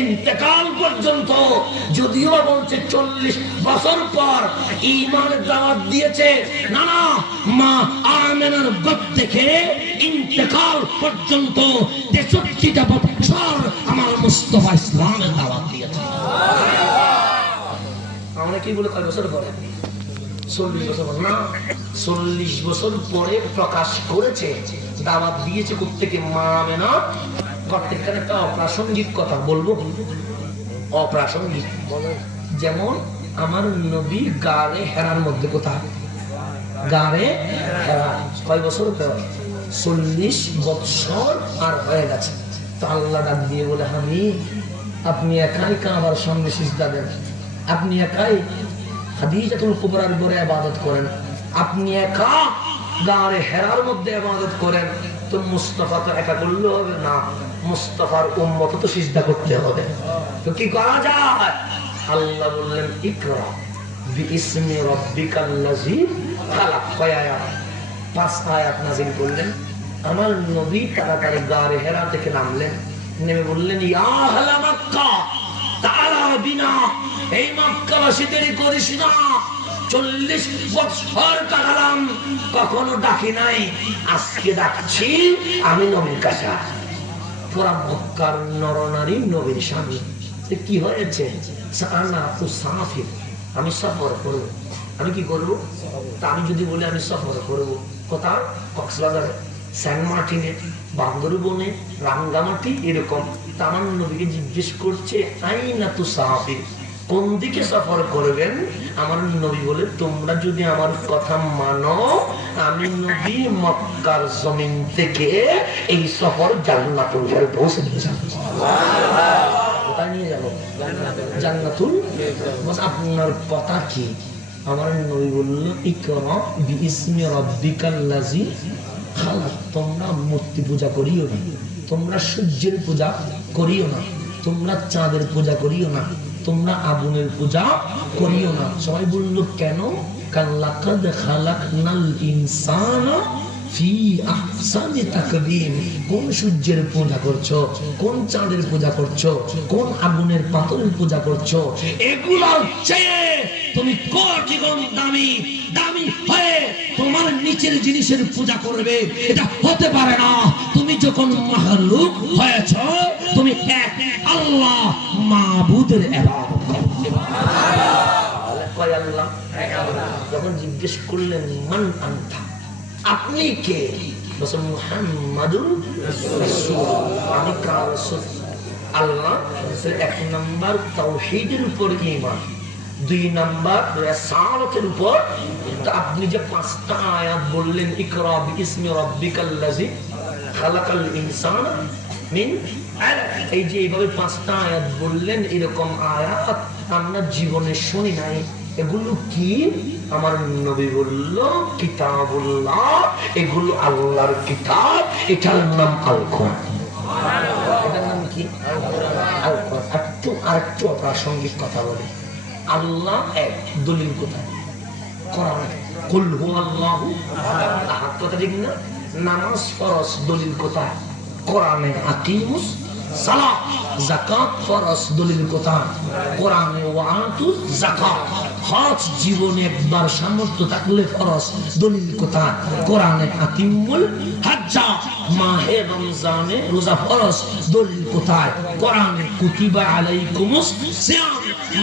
ইন্তেকাল পর্যন্ত, যদিও বলছে 40 বছর পর ঈমানের দাওয়াত দিয়েছে, না না, মা আমেনার গর্ভ থেকে ইন্তেকাল পর্যন্ত 63টা বছর আমার মুস্তাফা ইসলামের দাওয়াত দিয়েছে। আমরা কি বলে কয় বছর পরে? 40 বছর না, 40 বছর পরে প্রকাশ করেছে, দাওয়াত দিয়েছে কোত্থেকে? মা আমেনা। প্রত্যেকটা একটা অপ্রাসঙ্গিক কথা বলবো, অপ্রাসঙ্গিক। যেমন আমার নবী গারে হেরার মধ্যে কোথায়? গারে হেরা। কয় বছর? 40 বছর আর হয়ে গেছে। তো আল্লাহ ডাক দিয়ে বলে, আমি আপনি একাই কাবার সঙ্গে সিজদা দেন, আপনি একাই খাদিজাতুল কুবরার ঘরে ইবাদত করেন, আপনি একা গারে হেরার মধ্যে ইবাদত করেন। তো মুস্তাফা তো একা করলে হবে না, মুস্তাফার উম্মত তো সিজদা করতে হবে। তো কি করা যায়? আল্লাহ বললেন ইকরা বিইসমি রাব্বিকাল্লাযী খালাক। কয় আয়াত? 5 আয়াত নাযিল করলেন। আমার নবী তাড়াতাড়ি গারে হেরা থেকে নামলেন, নেমে বললেন ইয়া আহলা মক্কা তাআলা বিনা, এই মক্কাবাসী দেরি করিস না, 40 বছর কাটালাম কখনো ডাকি নাই, আজকে ডাকছি, আমি নবীর কাছে। পুরা মক্কার নরনারী নবীর সামনে। কি হয়েছে? আমি সফর করবো। আমি কি করবো? তা আমি যদি বলি আমি সফর করবো, কোথাও কক্সবাজারে, সেন্ট মার্টিনে, বান্দরবনে, রাঙ্গামাটি, এরকম। আমার নবীকে জিজ্ঞেস করছে আইনা তুসাফির, কোন দিকে সফর করবেন? আমার নবী বলে তোমরা যদি আমার কথা মানো, আমি নবী মক্কার জমিন থেকে এই সফর জান্নাতুল ঘরে পৌঁছে দিয়ে যাব। কোথায় নিয়ে যাব? জান্নাতুল। আপনার কথা কি? আমার নবী বলল ইকরা বিইসমি রাব্বিকাল্লাযী খালাক। তোমরা মূর্তি পূজা করিও না, তোমরা সূর্যের পূজা করিও না, তোমরা চাঁদের পূজা করিও না, তোমরা আগুনের পূজা করিও না। সবাই বলল কেন? লাকাদ খালাকনাল ইনসানা ফি আহসানি তাকবীম। কোন সূর্যের পূজা করছো, কোন চাঁদের পূজা করছো, কোন আগুনের পাথরের পূজা করছো, এগুলো চেয়ে তুমি কোটি গুণ দামি দামি হয়ে তোমার নিচের জিনিসের পূজা করবে, এটা হতে পারে না। তুমি যখন মাখলুক হয়েছো, তুমি এক আল্লাহ মাবুদের ইবাদত করতে। কয় আল্লাহ? যখন জিজ্ঞেস করলেন মান আনতা, আপনি কে? বলেন মুহাম্মাদুর রাসূলুল্লাহ, আমি কার রাসূল। আল্লাহ এক নাম্বার তাওহীদের উপর ঈমান, দুই নাম্বার রিসালাতের উপর। তো আপনি যে পাঁচটা আয়াত বললেন, ইকরা বিইসমি রাব্বিকাল্লাযী খালাকাল ইনসানা মিন আলাক, এই যে এইভাবে পাঁচটা আয়াত বললেন, এরকম আয়াত আমরা জীবনে শুনি নাই। এগুলো কি? আমার নবী বলল কিতাবুল্লাহ, এগুলো আল্লাহর কিতাব, এটার নাম আল কোরআন। এটার নাম কি? আল কোরআন। আরেকটু প্রাসঙ্গিক কথা বলি। আল্লাহ এক, দলিল কোথায়? কোরআনে কুল হুয়াল্লাহু আহাদ, কথা ঠিক না? নামাজ ফরজ, দলিল কোথায়? কোরআনে আকিমুস সালাত। যাকাত ফরজ, দলিল কোথায়? কোরআনে ওয়াতুজ যাকাত। হজ জীবনে একবার সামর্থ্য থাকলে ফরজ, দলিল কোথায়? কোরআনে আতিমুল হাজ্জা। মাহে রমজানে রোজা ফরজ, দলিল কোথায়? কোরআনে কুতিবা আলাইকুমুস সিয়াম।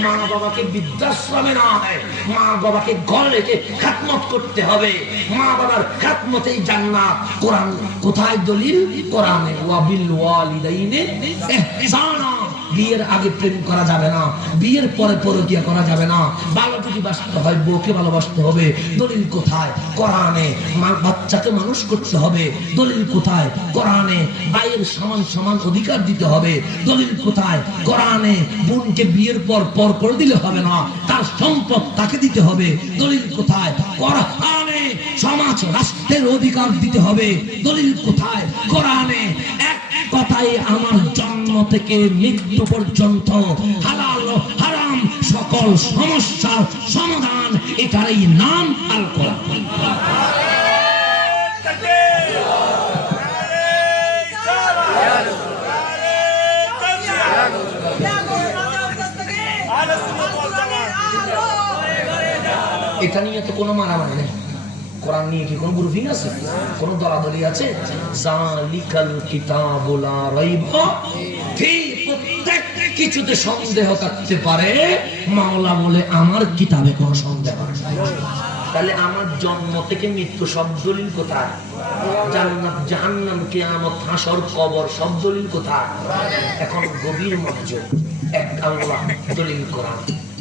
মা বাবাকে বৃদ্ধাশ্রমে না হয়, মা বাবাকে ঘরে রেখে খাতমত করতে হবে। মা বাবার খাতমতেই জান্নাত। কোরআন কোথায় দলিল? কোরআনে ওয়াবিল ওয়ালিদাইনি ইহসানা। বিয়ের আগে প্রেম করা যাবে না, বিয়ের পরে পরকিয়া করা যাবে না। ভালো যদি বাসতে হয় বউকে ভালোবাসতে হবে, দলিল কোথায়? কোরআনে। বাচ্চাকে মানুষ করতে হবে, দলিল কোথায়? কোরআনে। ভাইয়ের সমান সমান অধিকার দিতে হবে, দলিল কোথায়? কোরআনে। বোনকে বিয়ের পর পর করে দিলে হবে না, তার সম্পদ তাকে দিতে হবে, দলিল কোথায়? কোরআনে। সমাজ রাষ্ট্রের অধিকার দিতে হবে, দলিল কোথায়? কোরআনে। এক কথাই আমার জন্ম থেকে মৃত্যু পর্যন্ত হালাল হারাম সকল সমস্যার সমাধান, এটারই নাম আল কোরআন। এটা নিয়ে তো কোনো মারামারি নেই। কোরআন নিয়ে কি কোনো গ্রুপিং আছে? কোন দলাদলি আছে? জালিকাল কিতাবু লা রাইবা ফীহি। প্রত্যেক কিছুতে সন্দেহ থাকতে পারে, মাওলা বলে আমার কিতাবে কোনো সন্দেহ নেই। তাহলে আমার জন্ম থেকে মৃত্যু সব দলিল কোথায়? জান্নাত জাহান্নাম কিয়ামত হাসর কবর সব দলিল কোথায়? এখন গভীর মনোযোগ। এক আল্লাহ, দলিল কোরআন।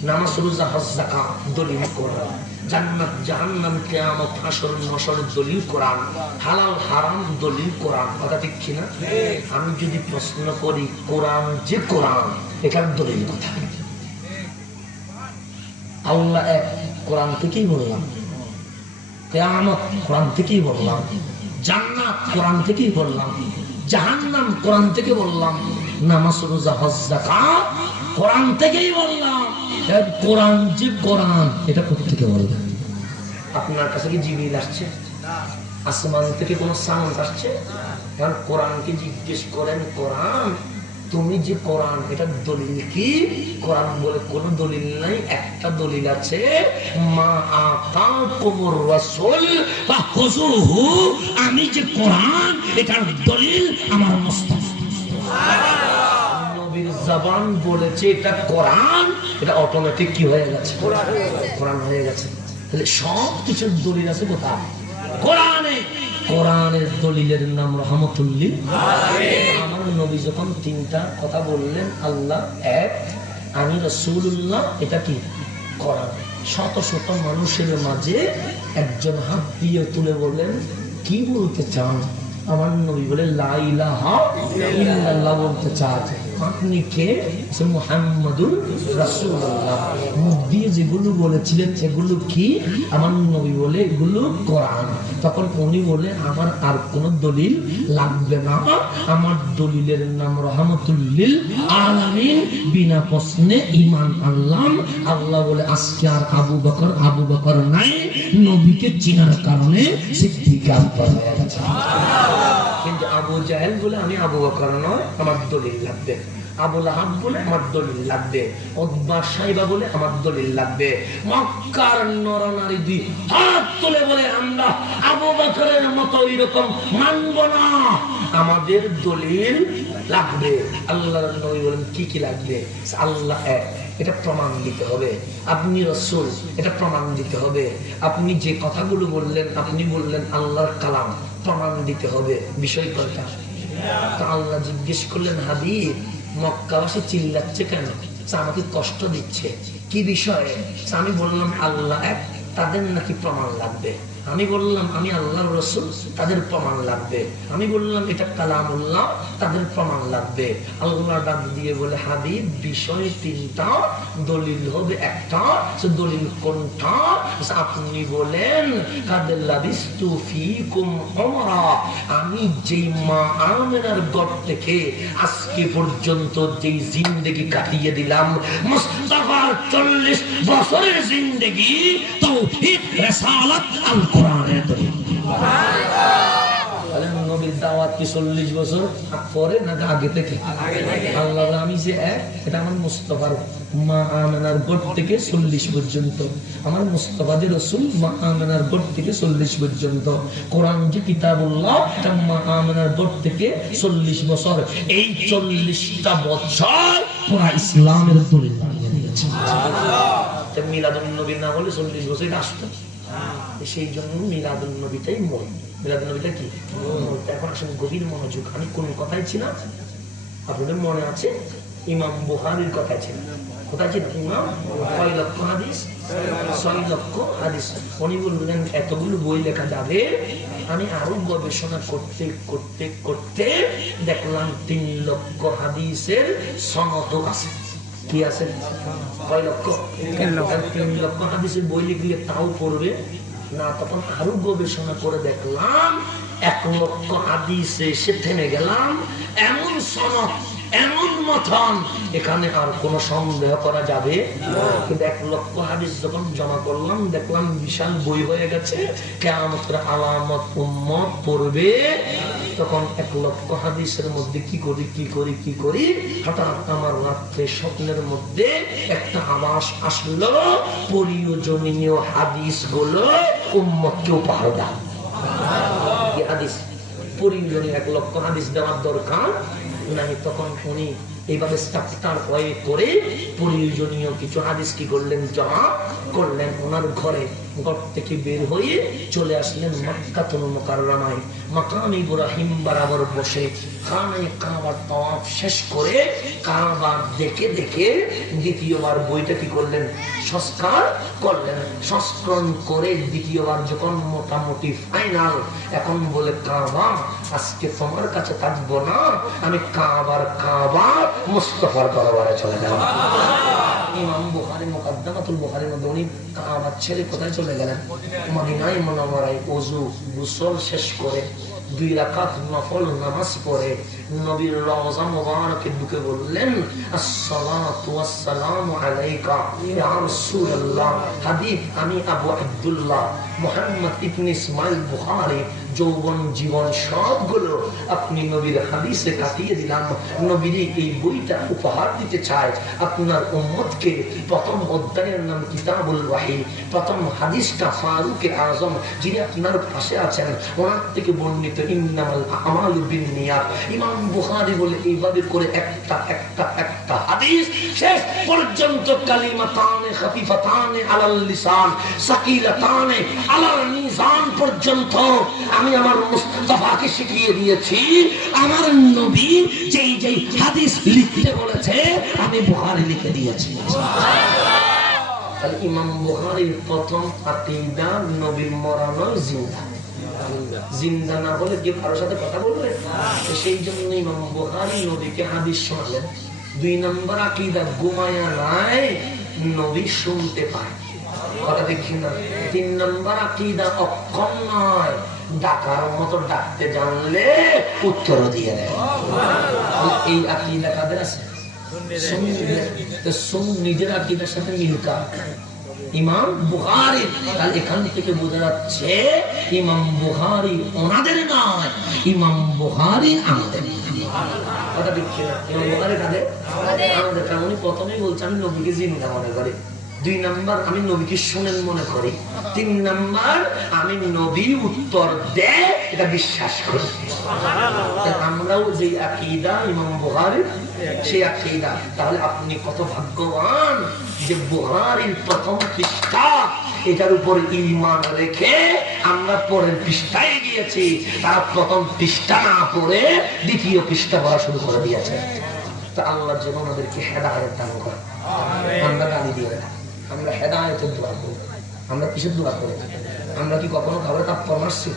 নামাজ রোজা হজ যাকাত, দলিল কোরআন। জান্নাত জাহান্নাম কিয়ামত হাসর নসর, দলিল কোরআন। হালাল হারাম, দলিল কোরআন। কথা ঠিক কি না? আমি যদি প্রশ্ন করি কোরআন যে কোরআন, এটার দলিল কোথায়? আল্লাহ এক, কোরআন থেকেই বললাম। কিয়ামত কোরআন থেকেই বললাম। জান্নাত কোরআন থেকেই বললাম। জাহান্নাম কোরআন থেকে বললাম। নামাজ রোজা হজ যাকাত কোরআন থেকেই বললাম। কোরআন যে কোরআন, এটা কোথা থেকে বলবেন? আপনার কাছে কি জিবরিল আসছে? আসমান থেকে কোন সাউন্ড আসছে? কারণ কোরআনকে জিজ্ঞেস করেন, কোরআন তুমি যে কোরআন, এটা দলিল কি? কোরআন বলে কোন দলিল নাই, একটা দলিল আছে, মা আতাকুমুর রাসূল ফাখুযুহু। আমি যে কোরআন, এটার দলিল আমার মুস্তাফা। নবীর জবান বলেছে এটা কোরআন, এটা অটোমেটিক কি হয়ে গেছে? কোরআন হয়ে গেছে। তাহলে সব কিছুর দলিল আছে কোথায়? কোরআনে। কোরআনের দলিলের নাম রাহমাতুল লিল আলামিন। আমার নবী যখন তিনটা কথা বললেন, আল্লাহ এক, আমি রাসূলুল্লাহ, এটা কি? কোরআন। শত শত মানুষের মাঝে একজন হাত দিয়ে তুলে বলেন, কি বলতে চান? আমার নবী বলে লা ইলাহা ইল্লাল্লাহ বলতে চান। আপনি কে? মুহাম্মাদুর রাসূলুল্লাহ। মুখ দিয়ে যেগুলো বলেছিলেন সেগুলো কি? আমার নবী বলে এগুলো কোরআন। তখন উনি বলে আমার আর কোন দলিল লাগবে না, আমার দলিলের নাম রহমাতুল লিল আলামিন। বিনা প্রশ্নে ঈমান আনলাম। আল্লাহ বলে আজকে আর আবু বকর নাই, নবীকে চিনার কারণে সিদ্দিক আকবর হয়ে গেছে। কিন্তু আবু জাহেল বলে আমি আবু বকর নয়, আমার দলিল লাগবে। আবু লাহাব বলে আমার দলিল লাগবে। উতবা সাইবা বলে আমার দলিল লাগবে। মক্কার নরনারী দুই হাত তুলে বলে আমরা আবু বকরের মতো এরকম মানব না, আমাদের দলিল লাগবে। আল্লাহর নবী বলেন কি কি লাগবে? আল্লাহ এক, এটা প্রমাণ দিতে হবে। আপনি রাসূল, এটা প্রমাণ দিতে হবে। আপনি যে কথাগুলো বললেন, আপনি বললেন আল্লাহর কালাম, প্রমাণ দিতে হবে। বিষয় কয়টা? তো আল্লাহ জিজ্ঞেস করলেন হাবিব, মক্কাবাসী চিল্লাচ্ছে কেন? আমাকে কষ্ট দিচ্ছে, কি বিষয়ে? আমি বললাম আল্লাহ এক, তাদের নাকি প্রমাণ লাগবে। আমি বললাম আমি আল্লাহর রাসূল, তাদের প্রমাণ লাগবে। আমি বললাম এটা কালামুল্লাহ, তাদের প্রমাণ লাগবে। আল্লাহ ডাক দিয়ে বলে হাবিব বিষয় তিনটা, দলিল হবে একটা। সে দলিল কোনটা? আপনি বলেন কাদাল্লাবিস্তু ফীকুম উমরা, আমি যেই মা আমেনার গর্ভ থেকে আজকে পর্যন্ত যেই জিন্দেগি কাটিয়ে দিলাম, মুস্তাফার 40 বছরের জিন্দেগি তাওহীদ রিসালাত আল কোরআনের দলিল। নবীর দাওয়াত কি 40 বছর পরে না আগে থেকে? আল্লাহ আমি যে এক, এটা আমার মুস্তাফার মা আমেনার গর্ভ থেকে 40 পর্যন্ত। আমার মুস্তাফা যে রাসূল, মা আমেনার গর্ভ থেকে 40 পর্যন্ত। কোরআন যে কিতাবুল্লাহ, এটা মা আমেনার গর্ভ থেকে 40 বছর। এই 40টা বছর পুরা ইসলামের দলিল বানিয়ে দিয়েছে। মিলাদুন নবী না হলে 40 বছর আসতো। সেই জন্য মিলাদুন নবীটাই মূল। মিলাদুন নবীটা কি? এখন আসলে গভীর মনোযোগ। আমি কোন কথাই ছিলাম আপনাদের মনে আছে? ইমাম বুখারীর কথা ছিল। কোথায় ছিল? ইমাম 6 লক্ষ হাদিস, 6 লক্ষ হাদিস। উনি বললেন এতগুলো বই লেখা যাবে। আমি আরো গবেষণা করতে করতে করতে দেখলাম 3 লক্ষ হাদিসের সনদ আছে। কি আছে? 6 লক্ষ 3 লক্ষ হাদিসের বই লিখলে তাও পড়বে না। তখন আরো গবেষণা করে দেখলাম 1 লক্ষ হাদিসে এসে থেমে গেলাম। এমন সনদ, এমন মতন, এখানে আর কোনো সন্দেহ করা যাবে না। কিন্তু 1 লক্ষ হাদিস যখন জমা করলাম দেখলাম বিশাল বই হয়ে গেছে। কিয়ামতের আলামত উম্মত পড়বে। তখন 1 লক্ষ হাদিসের মধ্যে কি করি হঠাৎ আমার রাত্রে স্বপ্নের মধ্যে একটা আভাস আসলো, প্রয়োজনীয় হাদিস গুলো উম্মতকে উপহার দাও। হাদিস প্রয়োজনীয় 1 লক্ষ হাদিস দেওয়ার দরকার নাই। তখন উনি এইভাবে স্ট্রাকচার করে প্রয়োজনীয় কিছু হাদিস কি করলেন, জমা করলেন। ওনার ঘর থেকে বের হয়ে চলে আসলেন মক্কাতুল মুকাররমায়। মাকাম ইব্রাহিম বরাবর বসে খানে কাবার তাওয়াফ শেষ করে কাবা দেখে দেখে দ্বিতীয়বার বইটা কি করলেন, সংস্কার করলেন। সংস্করণ করে দ্বিতীয়বার যখন মোটামুটি ফাইনাল, এখন বলে কাবা আজকে তোমার কাছে থাকবো না, আমি কাবা মুস্তাফার দরবারে চলে যাব। ইমাম বুখারী মুকদ্দমাতুল বুখারীর মধ্যে উনি কাবা ছেড়ে কোথায় চলে গেলেন? মদিনায় মুনাওয়ারায় ওযু গোসল শেষ করে 2 রাকাত নফল নামাজ পড়ে নবীর রওজা মুবারকে ঢুকে বললেন আসসালাতু ওয়াসসালামু আলাইকা ইয়া রাসূলুল্লাহ। হাবিব আমি আবু আব্দুল্লাহ মুহাম্মদ ইবনে ইসমাইল বুখারী যৌবন জীবন সবগুলো আপনি নবীর হাদিসে কাটিয়ে দিলাম। নবীর এই বইটা উপহার দিতে চাই আপনার উম্মতকে। প্রথম অধ্যায়ের নাম কিতাবুল ওয়াহি, প্রথম হাদিসটা ফারুকে আজম যিনি আপনার পাশে আছেন ওনার থেকে বর্ণিত ইন্নামাল আমালু বিন্নিয়াত। ইমাম বুখারী বলে এইভাবে করে একটা হাদিস শেষ পর্যন্ত কালিমাতানে খাফিফাতানে আলাল লিসান সাকিলাতানে আলাল মিজান পর্যন্ত আমি আমার মুস্তাফাকে শিখিয়ে দিয়েছি। আমার নবী যেই হাদিস লিখতে বলেছে আমি বুখারী লিখে দিয়েছি। তাহলে ইমাম বুখারীর প্রথম আকীদা নবীর মরণ জিন্দা। জিন্দা না হলে কেউ কারোর সাথে কথা বলবে? সেই জন্য ইমাম বুখারী নবীকে হাদিস শোনালেন। 2 নম্বর আকীদা ঘুমায়া নাই, নবী শুনতে পায়, কথা দেখি না। 3 নম্বর আকীদা অক্ষম নয়, ডাকার মতো ডাকতে জানলে উত্তর দিয়ে দেয়। এই আকীদা কাদের আছে? সুন্নিদের আকীদার সাথে মিলকা ইমাম বুখারী। তাহলে এখান থেকে বোঝা যাচ্ছে ইমাম বুখারী ওনাদের নয়, ইমাম বুখারী আমাদের। কথা দেখছি না, ইমাম বুখারী কাদের? আমাদের। কারণ উনি প্রথমেই বলছে আমি নবীকে জিন্দা মনে করি, 2 নম্বর আমি নবীকে শুনেন মনে করি, 3 নম্বর আমি নবী উত্তর দেয় এটা বিশ্বাস করি। আমরাও যে আকীদা ইমাম বুখারীর সেই আকীদা। তাহলে আপনি কত ভাগ্যবান যে বুখারীর প্রথম পৃষ্ঠা এটার উপর ঈমান রেখে আমরা পরের পৃষ্ঠায় গিয়েছি, তারা প্রথম পৃষ্ঠা না পড়ে দ্বিতীয় পৃষ্ঠা পড়া শুরু করে দিয়েছে। তা আল্লাহ যেন আমাদেরকে হেদায়েত দান করে। আমরা গালি দিয়ে না, আমরা হেদায়েতের দোয়া করি। আমরা কিসের দোয়া করি? আমরা কি কখনো কারো তাপ্পর মারছি,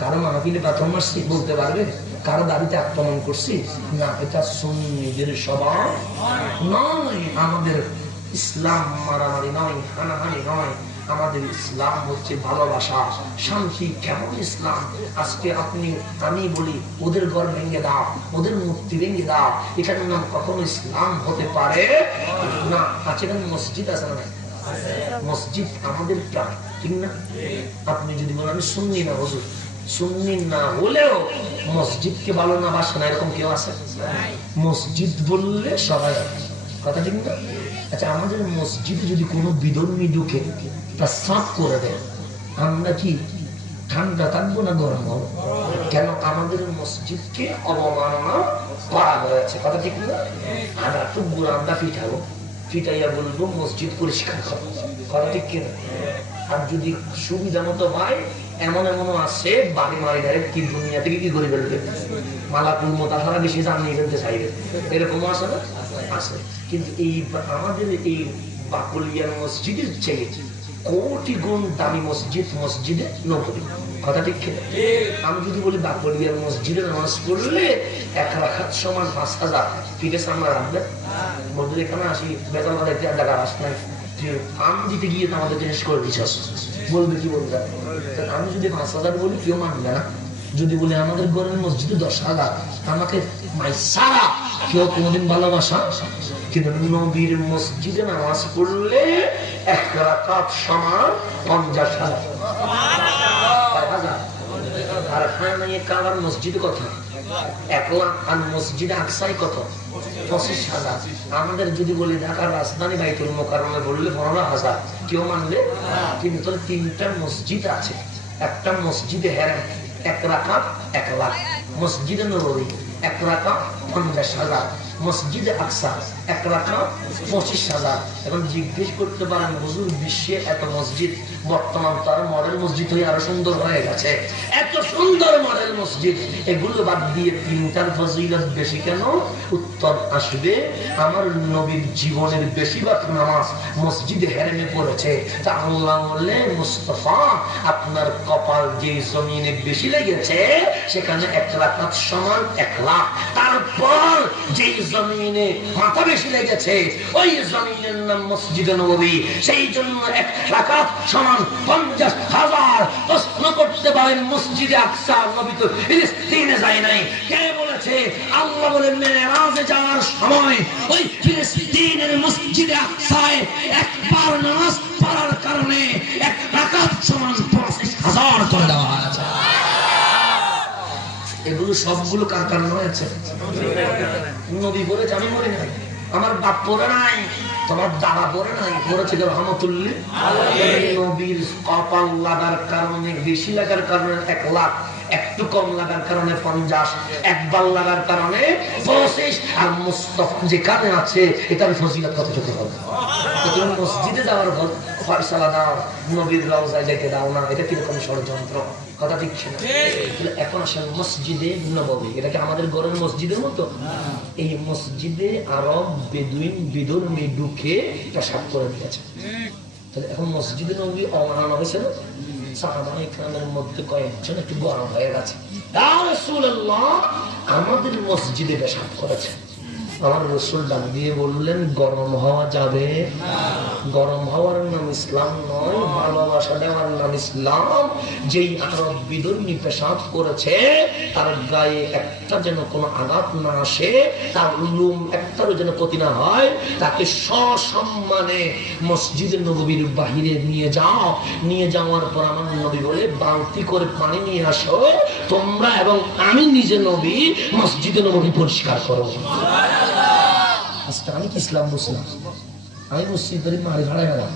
কারো মাহফিলে পাথর মারছি বলতে পারবে? কারো দাবিতে আক্রমণ করছি না, এটা সুন্নিদের স্বভাব নয়। আমাদের ইসলাম মারামারি নয়, হানাহানি নয়। আমাদের ইসলাম হচ্ছে ভালোবাসা, শান্তি। কেমন ইসলাম? আজকে আপনি আমি বলি ওদের ঘর ভেঙে দাও, ওদের মূর্তি ভেঙে দাও, এটার নাম কখনো ইসলাম হতে পারে না। আছে না মসজিদ আছে না? মসজিদ আমাদের প্রাণ, ঠিক না? আপনি যদি বলেন আমি সুন্নি না, হুজুর সুন্নি না হলেও মসজিদকে ভালো না বাসে না, এরকম কেউ আছে? মসজিদ বললে সবাই, কথা ঠিক না? আচ্ছা, আমাদের মসজিদে যদি কোনো বিধর্মী ঢুকে তা সাফ করে দেয়, আমরা কি ঠান্ডা থাকবো না গরম হবো? কেন? আমাদের মসজিদকে অবমাননা করা হয়েছে, কথা ঠিক না? আমরা তো গোলামটা ফিটাবো, ফিটাইয়া বলবো মসজিদ পরিষ্কার করো, কথা ঠিক কিনা? আর যদি সুবিধা মতো হয়, এমন এমনও আছে বাড়ি মারি ডাইরেক্ট কি দুনিয়া থেকে কি করে ফেলবে, মালাকুল মোতাহারা বেশি জানিয়ে ফেলতে চাইবে, এরকমও আছে না? আছে। কিন্তু এই আমাদের এই বাকলিয়ার মসজিদের চেয়ে কোটি গুণ দামি মসজিদ মসজিদে নববী, কথা ঠিক কিনা? আমি যদি বলি বাকলিয়ার মসজিদে নামাজ পড়লে 1 রাকাত সমান 5000, ঠিক আছে? আমরা রাখবে মধ্যে এখানে আসি বেতন করে টাকা আস নাই, আমি দিতে গিয়ে তো আমাদের জিনিস করে দিচ্ছ, বলবে কি বলবে? আমি যদি 5000 বলি কেউ মানবে না। যদি বলি আমাদের ঘরের মসজিদে 10,000, আমাকে মাইসারা কেউ কোনোদিন ভালোবাসা। কিন্তু নবীর মসজিদে নামাজ পড়লে 1 রাকাত সমান 50,000। আর খানায় কাবার মসজিদ কথা 1 লাখ, আর মসজিদ আকসাই কত? 25,000। আমাদের যদি বলি ঢাকার রাজধানী বাইতুল মোকাররমে বললে 15,000, কেউ মানবে? কিন্তু 3টা মসজিদ আছে। একটা মসজিদে হেরাম 1 রাকাত 1 লাখ, মসজিদে নববী 1 রাকাত 50,000, মসজিদে আকসা 1 রাকাত 25,000। এখন জিজ্ঞেস করতে পারেন হুজুর বিশ্বে এত মসজিদ, বর্তমান তার মডেল মসজিদ হয়ে আরো সুন্দর হয়ে গেছে, এত সুন্দর মডেল মসজিদ, এগুলো বাদ দিয়ে 3টার ফজিলত বেশি কেন? উত্তর আসবে আমার নবীর জীবনের বেশিরভাগ নামাজ মসজিদে হেরেমে পড়েছে। তা আল্লাহ বললে মুস্তাফা আপনার কপাল যে জমিনে বেশি লেগেছে সেখানে 1 রাকাত সমান 1 লাখ, তারপর যে জমিনে মাথা বেশি লেগেছে ওই জমিনের নাম মসজিদে নববী, সেই জন্য 1 রাকাত সমান 50,000। প্রশ্ন করতে পারেন মসজিদে আকসা নবী তো ফিলিস্তিনে যায় নাই, কে বলেছে? আল্লাহ বলেন মেরাজে যাওয়ার সময় ওই ফিলিস্তিনের মসজিদে আকসায় একবার নামাজ পড়ার কারণে 1 রাকাত সমান 50,000 করে দেওয়া হয়েছে। এগুলো সবগুলো কার কারণ হয়েছে? নবী বলেছে আমি মরি নাই, আমার বাপ পড়ে নাই, তোমার দাদা পড়ে নাই, পড়েছিল রহমতুল্লাহ। নবীর কপাল লাগার কারণে, বেশি লাগার কারণে 1 লাখ, একটু কম লাগার কারণে 50, একবার লাগার কারণে 25। আর মুস্তাফা যেখানে আছে এটার ফজিলত কতটুকু হবে? তুমি মসজিদে যাওয়ার ফয়সালা দাও, নবীর রওজায় যেতে দাও না, এটা কিরকম ষড়যন্ত্র, কথা ঠিক না? এখন আসেন মসজিদে নববী, এটা কি আমাদের ঘরের মসজিদের মতো? এই মসজিদে আরব বেদুইন বিধর্মী ঢুকে পেশাব করে দিয়েছে। তাহলে এখন মসজিদে নববী অবমাননা হয়েছে না? সাহাবায়ে কেরামের মধ্যে কয়েকজন একটু গরম হয়ে গেছে, ইয়া রাসূলুল্লাহ আমাদের মসজিদে পেশাব করেছে, আমার রাসূল ডাক দিয়ে বললেন, গরম হওয়া যাবে? গরম হওয়ার নাম ইসলাম নয়, ভালোবাসা দেওয়ার নাম ইসলাম। যেই আরব বিধর্মী পেশাব করেছে, তার গায়ে একটা যেন কোনো আঘাত না আসে, তার লুম একটারও যেন ক্ষতি না হয়, তাকে সসম্মানে মসজিদে নববীর বাহিরে নিয়ে যাও। নিয়ে যাওয়ার পর আমার নবী বলে, বালতি করে পানি নিয়ে আসো তোমরা এবং আমি নিজে নবী মসজিদে নববী পরিষ্কার করো। আজকে আমি কি ইসলাম বুঝলাম? আমি মসজিদ ধরে মারি ভাড়া গেলাম,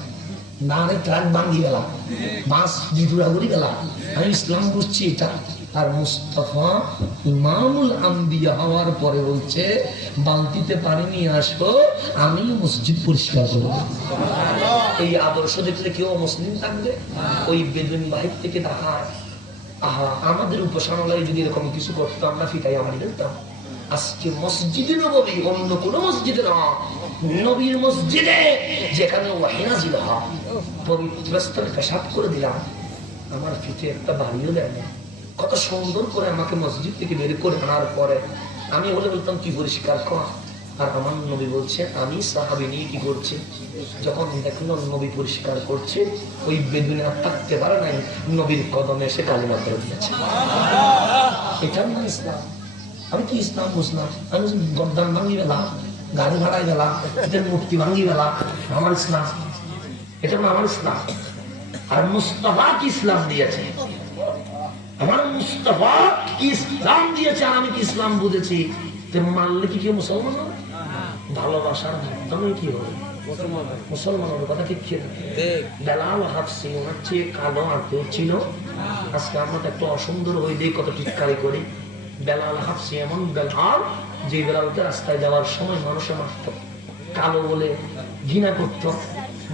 না রে ট্রাক ভাঙ্গি গেলাম, বাস বিদুরাগুড়ি গেলাম, আমি ইসলাম বুঝছি এটা। আর মুস্তাফা ইমামুল আম্বিয়া হওয়ার পরে বলছে, বালতিতে পানি নিয়ে আসো, আমি মসজিদ পরিষ্কার করবো। এই আদর্শ দেখলে কেউ মুসলিম থাকবে? ওই বেদুইন বাহির থেকে দেখায়, আহা আমাদের উপাসনালয়ে যদি এরকম কিছু করতো, আমরা ফিটাই আমার ফেলতাম। আজকে মসজিদে নববী, অন্য কোন মসজিদে না, নবীর মসজিদে যেখানে ওয়াহী নাযিল হয়, পবিত্র স্থলে পেশাব করে দিলাম, আমার পিঠে একটা বাড়িও দেয় না। কত সুন্দর করে আমাকে মসজিদ থেকে বের করে আনার পরে আমি হলে বলতাম কি পরিষ্কার কর, আর আমার নবী বলছে আমি সাহাবী নিয়ে কি করছে, যখন দেখলো নবী পরিষ্কার করছে, ওই বেদুইন আর থাকতে পারে নাই, নবীর কদমে এসে কালিমা পড়ে দিয়েছে। এটার নাম ইসলাম। আমি কি ইসলাম বুঝলাম? আমি গদ্দান ভাঙ্গি গেলাম, গাড়ি ভাড়ায় গেলাম, এটার মূর্তি ভাঙ্গি গেলাম, আমার ইসলাম? এটা আমার ইসলাম। আর মুস্তাফা কি ইসলাম দিয়েছে? আমার মুস্তাফা কি ইসলাম দিয়েছে, আর আমি কি ইসলাম বুঝেছি? মানলে কি কেউ মুসলমান হবে? ভালোবাসার মাধ্যমে কি হবে মুসলমান হবে? কথা ঠিক ছিল। বেলাল হাফসি ওনার চেয়ে কালো আর কেউ ছিল? আজকে আমরা একটু অসুন্দর হয়ে দিই, কত টিটকারি করি। বেলাল হাফসি এমন বেলাল, যে বেলালকে রাস্তায় যাওয়ার সময় মানুষে মারত, কালো বলে ঘৃণা করত,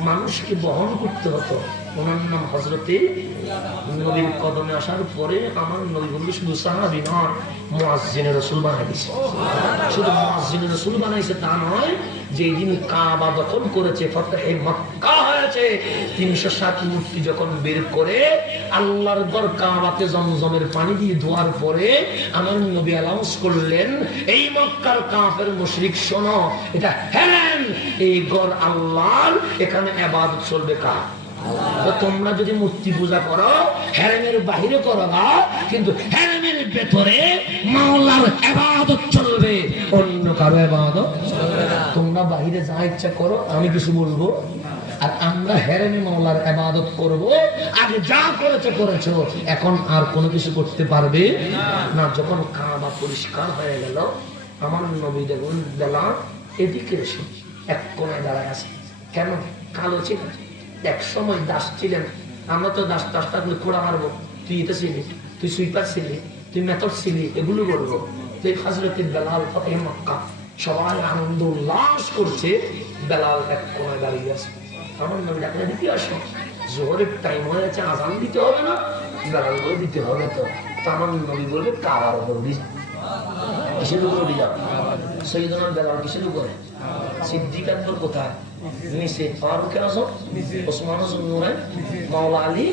মানুষকে বহন করতে হতো। ওনার নাম হযরতে নবীর কদমে আসার পরে আমার নবী বলল, শুধু সাহাবী নয়, মুয়াজ্জিনে রাসূল বানাই দিয়েছে। শুধু মুয়াজ্জিনে রাসূল বানাইছে তা নয়, যেদিন কাবা দখল করেছে, ফতহে মক্কা হয়েছে, ৩৬০ মূর্তি যখন বের করে আল্লাহর ঘর কাবাকে জমজমের পানি দিয়ে ধোয়ার পরে আমার নবী অ্যানাউন্স করলেন, এই মক্কার কাফের মুশরিক শোনো, এটা হেরেম, এই ঘর আল্লাহর, এখানে ইবাদত চলবে কার? তোমরা যদি মূর্তি পূজা করো, হেরেমের বাহিরে করো না, কিন্তু হেরেমের ভেতরে মাওলার ইবাদত চলবে, অন্য কারো ইবাদত চলবে না। তোমরা বাহিরে যা ইচ্ছা করো, আমি কিছু বলবো, আর আমরা হেরেমে মাওলার ইবাদত করব। আগে যা করেছো, এখন আর কোনো কিছু করতে পারবে না। যখন কাবা পরিষ্কার হয়ে গেল, আমার নবী দেখুন বেলাল এদিকে এসে এক কোণায় দাঁড়ায় আছে। কেন? কালো ছিল, এক সময় দাস ছিলেন। আমরা তো দাস থাকলে খোড়া মারবো, তুই এটা ছিলি, তুই সুইপার ছিলি, তুই মেথর ছিলি, এগুলো বলবো। তুই হযরত বেলাল ফতহে মক্কা, সবাই আনন্দ উল্লাস করছে, বেলাল এক কোণায় দাঁড়িয়ে আছে। আমার নবী ডাকলে, দিতে আসো, জোহরের টাইম হয়ে যাচ্ছে, আজান দিতে হবে না? বেলাল বলে, দিতে হবে তো। আমার নবী বলবে, কাবার উপর কিসের উপর উঠে যাও? সৈয়দনা বেলাল কিসের উপরে? সিদ্দিক আকবর কোথায়? নিচে। ফারুক আযম, ওসমান নূরাইন, মাওলা আলী,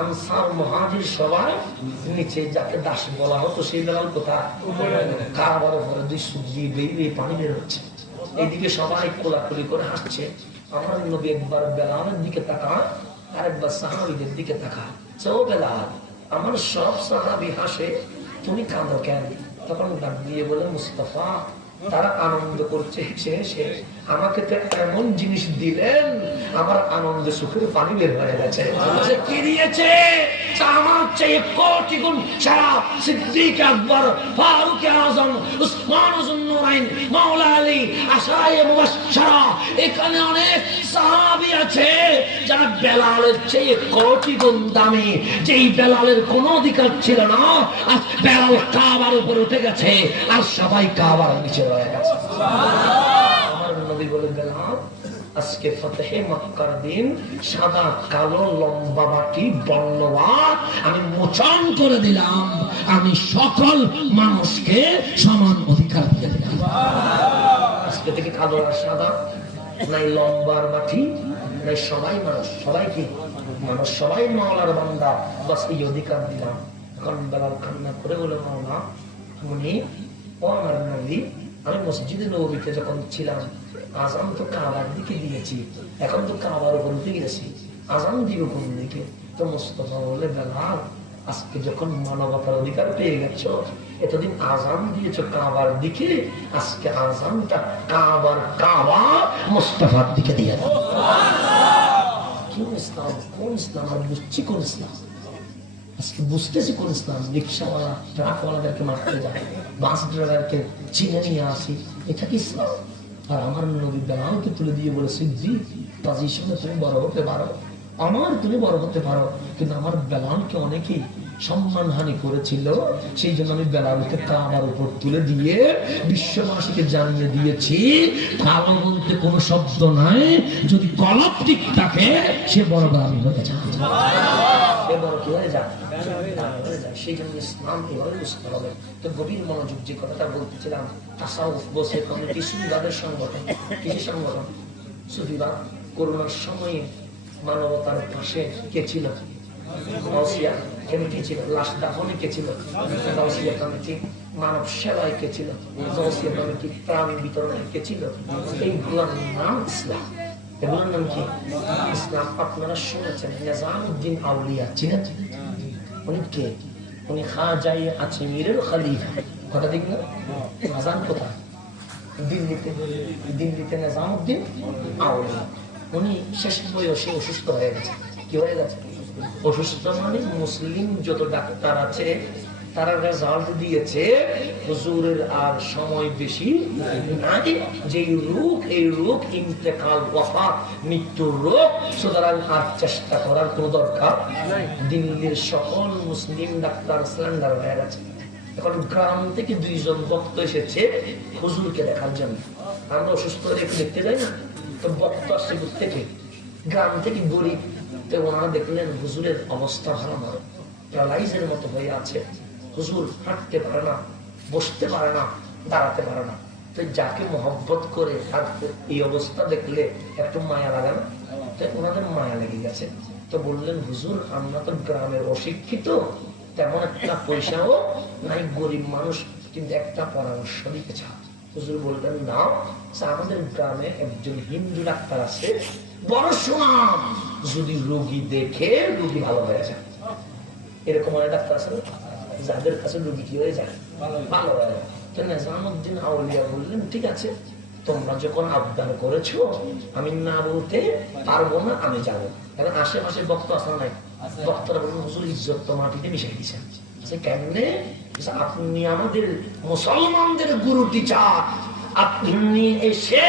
আনসার মুহাজির সবাই নিচে। যাকে দাস বলা হতো সেই বেলাল কোথায়? কাবার উপরে। দুই সুজি বেরিয়ে পানি বের হচ্ছে, এইদিকে সবাই কোলাকুলি করে হাসছে। আমার নবী একবার বেলালের দিকে তাকায়, আরেকবার সাহাবীদের দিকে তাকায়। ও বেলাল, আমার সব সাহাবী হাসে, তুমি কাঁদো কেন? তখন ডাক দিয়ে বলে, মুস্তাফা, তারা আনন্দ করছে হেসে হেসে, আমাকে তো এমন জিনিস দিলেন, আমার আনন্দ সুখের পানি বের হয়ে গেছে। কি দিয়েছে? আমার চেয়ে কোটি গুণ সারা সিদ্দিক আকবর, ফারুক আযম, ওসমান নূরাইন, মাওলা আলী, আশায়ে মুবাশশারা। এখানে অনেক সাহাবী আছে যারা বেলালের চেয়ে কোটি গুণ দামি। যেই বেলালের কোনো অধিকার ছিল না, আজ বেলাল কাবার উপরে উঠে গেছে, আর সবাই কাবার নিচে রয়ে গেছে। আমার নবী বলে, বেলাল, আজকে ফতহে মক্কার দিন, সাদা কালো লম্বা বাটি বর্ণবাদ আমি মোচন করে দিলাম, আমি সকল মানুষকে সমান অধিকার দিয়ে দিলাম। আজকে থেকে কালো আর সাদা নাই, লম্বার বাটি নাই, সবাই মানুষ, সবাই কি মানুষ, সবাই মাওলার বান্দা, বাস এই অধিকার দিলাম। এখন বেলাল কান্না করে বলে, মাওলা, উনি ও আমার নবী, আমি মসজিদে নববীতে যখন ছিলাম, আজান তো কাবার দিকে দিয়েছি, এখন তো কাবার উপর উঠে গেছি, আজান দিব কোন দিকে? তো মুস্তাফা বলে, বেলাল আজকে যখন মানবতার অধিকার পেয়ে গেছো, এতদিন আজান দিয়েছো কাবার দিকে, আজকে আজানটা কাবার কাবা মুস্তাফার দিকে দিয়ে দাও। কোন ইসলাম? কোন ইসলাম? আর বুঝছি কোন ইসলাম? আজকে বুঝতেছি কোন ইসলাম। রিক্সাওয়ালা ট্রাকওয়ালাদেরকে মারতে যায়, বাস ড্রাইভারকে চিনে নিয়ে আসি, এটা কি ইসলাম? আর আমার নবী বেলালকে তুলে দিয়ে বলেছি, জি পজিশনে তুমি বড় হতে পারো, আমার তুমি বড় হতে পারো, কিন্তু আমার বেলালকে অনেকেই সম্মানহানি করেছিল, সেই জন্য আমি বেলালকে কাবার উপর তুলে দিয়ে বিশ্ববাসীকে জানিয়ে দিয়েছি, কালো বলতে কোনো শব্দ নাই, যদি কলব ঠিক থাকে সে বড় দামি হয়ে যায়, সে বড় কি হয়ে যায়, সেই জন্য ইসলাম এভাবে বুঝতে হবে। তো গভীর মনোযোগ যে কথাটা বলতেছিলাম, তাসাউফ বসে কমিটি সুফিবাদের সংগঠন। কিসের সংগঠন? সুফিবাদ। করোনার সময়ে মানবতার পাশে কে ছিল? গাউসিয়া কমিটি ছিল। লাশ দাফনে কে ছিল? গাউসিয়া কমিটি। মানব সেবায় কে ছিল? গাউসিয়া কমিটি। প্রাণ বিতরণে কে ছিল? এইগুলোর নাম ইসলাম। এগুলোর নাম কি? ইসলাম। আপনারা শুনেছেন নিজামউদ্দিন আউলিয়া, চিনেন? উনি কে? উনি খাজাই আজমিরের খলিফা। কথা ঠিক না? আজান কোথায়? দিল্লিতে। দিল্লিতে নিজামউদ্দিন আউলিয়া। উনি শেষ বয়সে অসুস্থ হয়ে গেছে। কি হয়ে গেছে? অসুস্থ মানে মুসলিম যত ডাক্তার আছে তারা রেজাল্ট দিয়েছে হুজুরের আর সময় বেশি নাই, যে রোগ এই রোগ ইন্তেকাল, ওয়াফাত, মৃত্যুর রোগ, সুতরাং আর চেষ্টা করার কোনো দরকার দিল্লির সকল মুসলিম ডাক্তার সিলিন্ডার হয়ে গেছে। এখন গ্রাম থেকে দুইজন ভক্ত এসেছে হুজুরকে দেখার জন্য। আমরা অসুস্থ হলে একটু দেখতে যাই না, তো ভক্ত আসছে থেকে গ্রাম থেকে গরিব, তো ওনারা দেখলেন হুজুরের অবস্থা ভালো নয়, প্যারালাইজের মতো হয়ে আছে, হুজুর হাঁটতে পারে না, বসতে পারে না, দাঁড়াতে পারে না। তো যাকে মহব্বত করে আর এই অবস্থা দেখলে একটু মায়া লাগে না? তো ওনাদের মায়া লেগে গেছে। তো বললেন, হুজুর আমরা তো গ্রামের অশিক্ষিত, তেমন একটা পয়সাও নাই, গরিব মানুষ, কিন্তু একটা পরামর্শ দিতে চাও। হুজুর বললেন, না, আমাদের গ্রামে একজন হিন্দু ডাক্তার আছে, বড় সুনাম, যদি রোগী দেখে রোগী ভালো হয়ে যায়। এরকম অনেক ডাক্তার আছে যাদের কাছে রোগী কি হয়ে যায়, ভালো হয়ে যায়। তো নিজামউদ্দিন আউলিয়া বললেন, ঠিক আছে, তোমরা যখন আবদার করেছো আমি না বলতে পারবো না, আমি যাবো। এখন আশেপাশে বক্তা আসা নাই, বক্তারা বললেন, হুজুর ইজ্জত তো মাটিতে মিশাই দিচ্ছেন। কেমনে? আপনি আমাদের মুসলমানদের গুরু টিচার, আপনি এসে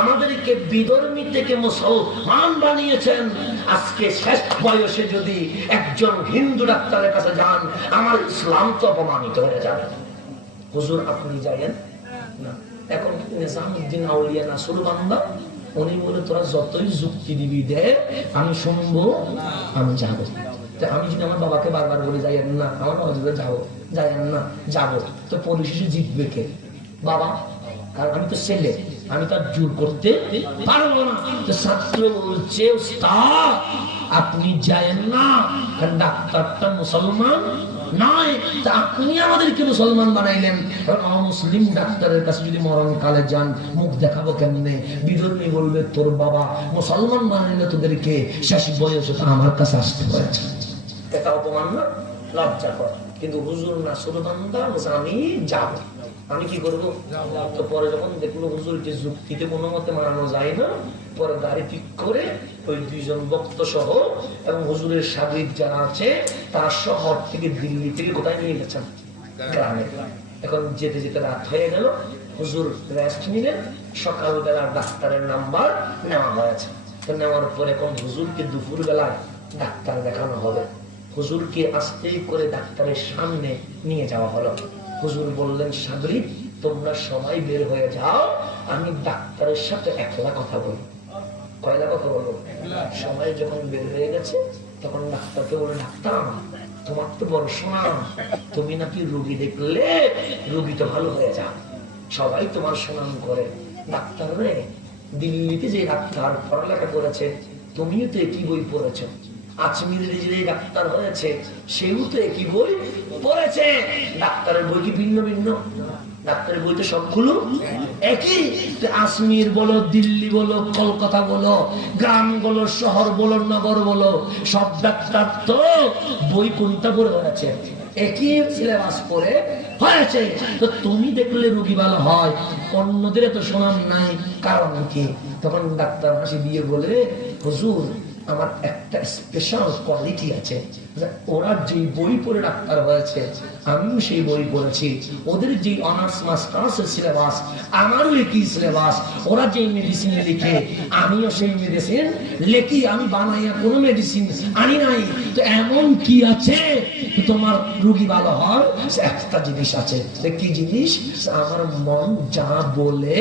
আমাদেরকে বিধর্মী থেকে মুসলমান বানিয়েছেন, আজকে শেষ বয়সে যদি একজন হিন্দু ডাক্তারের কাছে যান আমার ইসলাম তো অপমানিত হয়ে যাবে। হুজুর আপনি যাইয়েন না। এখন নিজামউদ্দিন আউলিয়া নাসুর বান্দা, উনি বলে, তোরা যতই যুক্তি দিবি দে, আমি শুনবো, আমি যাবো। আমি যদি আমার বাবাকে বারবার বলে যাইয়েন না, আমার বাবা যদি যাবো, যাইয়েন না, যাবো, তো পরিশেষে জিতবে কে? বাবা। কারণ আমি তো ছেলে, আমি তো জোর করতে পারবো না। তো ছাত্র বলছে, উস্তাদ আপনি যায়েন না, কারণ ডাক্তারটা মুসলমান নয়, তা আপনি আমাদেরকে মুসলমান বানাইলেন। মুসলিম ডাক্তারের কাছে যদি মরণকালে যান, মুখ দেখাবো কেমনে? বিধর্মী বলবে, তোর বাবা মুসলমান বানাইলে তোদেরকে শেষ বয়সে আমার কাছে আসতে হয়েছে। এটা অপমান না? লজ্জা কর। কিন্তু হুজুর নাসুর বান্দা, আমি যাবো, আমি কি করবো? তো পরে যখন দেখলো হুজুর যে যুক্তিতে কোনো মতে মানানো যায় না, পরে গাড়ি ঠিক করে ওই দুইজন ভক্ত সহ এবং হুজুরের সাগরিদ যারা আছে তারা শহর থেকে দিল্লি থেকে কোথায় নিয়ে গেছেন? গ্রামে। এখন যেতে যেতে রাত হয়ে গেল, হুজুর রেস্ট নিলেন, সকালবেলা ডাক্তারের নাম্বার নেওয়া হয়েছে। তো নেওয়ার পরে এখন হুজুরকে দুপুর বেলায় ডাক্তার দেখানো হবে। হুজুরকে আস্তে করে ডাক্তারের সামনে নিয়ে যাওয়া হলো। হুজুর বললেন, সাগরিদ তোমরা সবাই বের হয়ে যাও, আমি ডাক্তারের সাথে একলা কথা বলবো। কয়লা কথা বলবো? সবাই যখন বের হয়ে গেছে তখন ডাক্তারকে বলে, ডাক্তার তোমার তো বড় সুনাম, তুমি নাকি রোগী দেখলে রোগী তো ভালো হয়ে যাও, সবাই তোমার সুনাম করে। ডাক্তার রে, দিল্লিতে যে ডাক্তার পড়ালেখা করেছে তুমিও তো একই বই পড়েছ, আজমিরের যে ডাক্তার হয়েছে সেও তো একই বই পড়েছে। ডাক্তারের বই কি ভিন্ন ভিন্ন? ডাক্তারের বইতে সবগুলো একই। আজমির বলো, দিল্লি বলো, কলকাতা বলো, গ্রাম বলো, শহর বলো, নগর বলো, সব ডাক্তার তো বই কোনটা পড়ে হয়েছে? একই সিলেবাস পড়ে হয়েছে। তো তুমি দেখলে রোগী ভালো হয়, অন্যদের তো শোনান নাই, কারণ কি? তখন ডাক্তার হাসি দিয়ে বলে, হুজুর আমার একটা স্পেশাল কোয়ালিটি আছে, ওরা যে বই পড়ে ডাক্তার হয়েছে আমিও সেই বই পড়েছি, ওদের যে অনার্স মাস্টার্সের সিলেবাস আমারও একই সিলেবাস, ওরা যে মেডিসিন লিখে আমিও সেই মেডিসিন লিখি, আমি বানাইয়া কোনো মেডিসিন আনি নাই। তো এমন কি আছে তোমার রোগী ভালো হয়? একটা জিনিস আছে। কি জিনিস? আমার মন যা বলে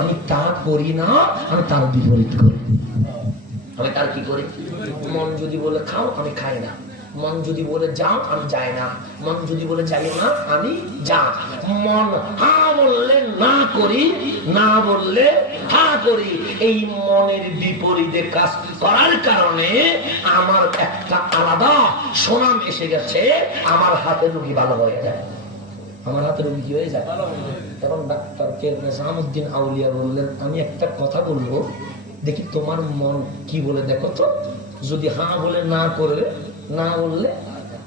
আমি তা করি না, আমি তার বিপরীত করি। আমি তার কি করি? মন যদি বলে খাও আমি খাই না, মন যদি বলে যাও আমি যাই না, মন যদি বলে যাই না আমি যা। মন হ্যাঁ বললে না করি, না বললে হ্যাঁ করি। এই মনের বিপরীতে কাজ করার কারণে আমার একটা আলাদা সুনাম এসে গেছে, আমার হাতে রোগী ভালো হয়ে যায়, আমার হাতে রোগী কি হয়ে যায়। তখন ডাক্তারকে নিজামউদ্দিন আউলিয়া বললেন, আমি একটা কথা বলবো, দেখি তোমার মন কি বলে দেখো তো। যদি হ্যাঁ বলে না করে, না বললে,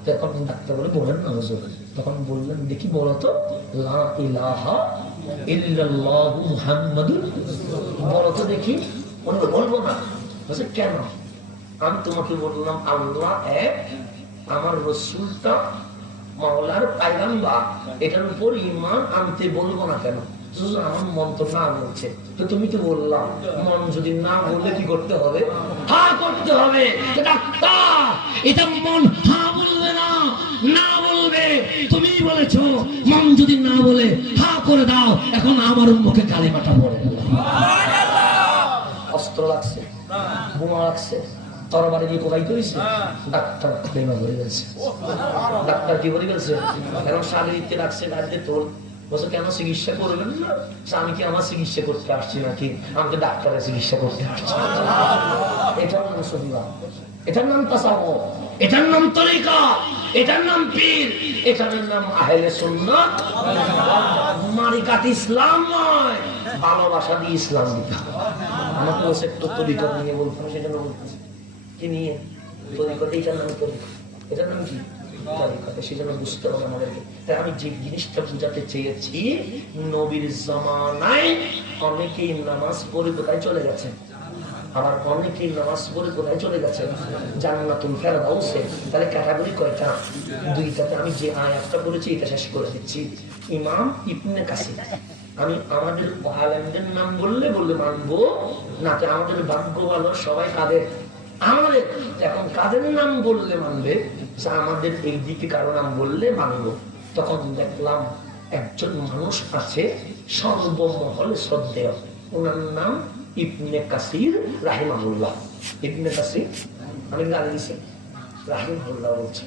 তখন ডাক্তার বলে বলেন না হুজুর। তখন বললেন, দেখি বলো তো, লা ইলাহা ইল্লাল্লাহু মুহাম্মাদুর, বলো তো দেখি। বলবো না। বলছে কেন? আমি তোমাকে বললাম আল্লাহ এক, আমার রাসূলটা মাওলার পয়গম্বর, এটার উপর ঈমান আনতে বলবো না কেন? আমার মন তো না বলছে, তো তুমি তো বললাম মন যদি না বললে কি করতে হবে? হ্যাঁ করতে হবে। ডাক্তার এটা মন হ্যাঁ বলবে না, না বলবে। তুমি বলেছো মন যদি না বলে হ্যাঁ করে দাও। এখন আমার মুখে কালিমাটা পড়ে গেল। অস্ত্র লাগছে, বোমা লাগছে, তরবারি দিয়ে কোথায় করেছে? ডাক্তার কালিমা বলে গেছে। ডাক্তার কি বলে গেছে? এখন শারীরিককে রাখছে, গাড়িতে তোল। বলছে কেন চিকিৎসা করবেন না? আমি কি আমার চিকিৎসা করতে আসছি নাকি? আমাকে ডাক্তারের চিকিৎসা করতে আসছি। এটার নাম সহিবা, এটার নাম তাসাউফ, এটার নাম তরিকা, এটার নাম পীর, এটার নাম আহলে সুন্নাত। মারিকাত ইসলাম নয়, ভালোবাসা দিয়ে ইসলাম দিতে। আমাকে বলছে একটু তরিকা নিয়ে বলতাম, সেটা নাম কি নিয়ে তরিকা, এটার নাম তরিকা, এটার নাম কি? সেজন্য বুঝতে হবে আমাদেরকে। তাই আমি যে জিনিসটা বুঝাতে চেয়েছি, নবীর জামানায় অনেকেই নামাজ পড়ে কোথায় চলে গেছে, আবার অনেকেই নামাজ পড়ে কোথায় চলে গেছে? জান্নাতুল ফেরদাউসে। তাহলে ক্যাটাগরি কয়টা? দুইটাতে। আমি যে আয়াতটা বলেছি এটা শেষ করে দিচ্ছি। ইমাম ইবনে কাসির। আমি আমাদের আলেমদের নাম বললে মানবো না, তো আমাদের ভাগ্য ভালো, সবাই কাদের? আমাদের। এখন কাদের নাম বললে মানবে? আমাদের এই দিকে কারো নাম বললে মানবো। তখন দেখলাম একজন মানুষ আছে সর্বমহলে শ্রদ্ধেয়, ওনার নাম ইবনে কাসির রাহিমাহুল্লাহ। ইবনে কাসির, আমি গালি দিছি রাহিমাহুল্লাহ বলছি।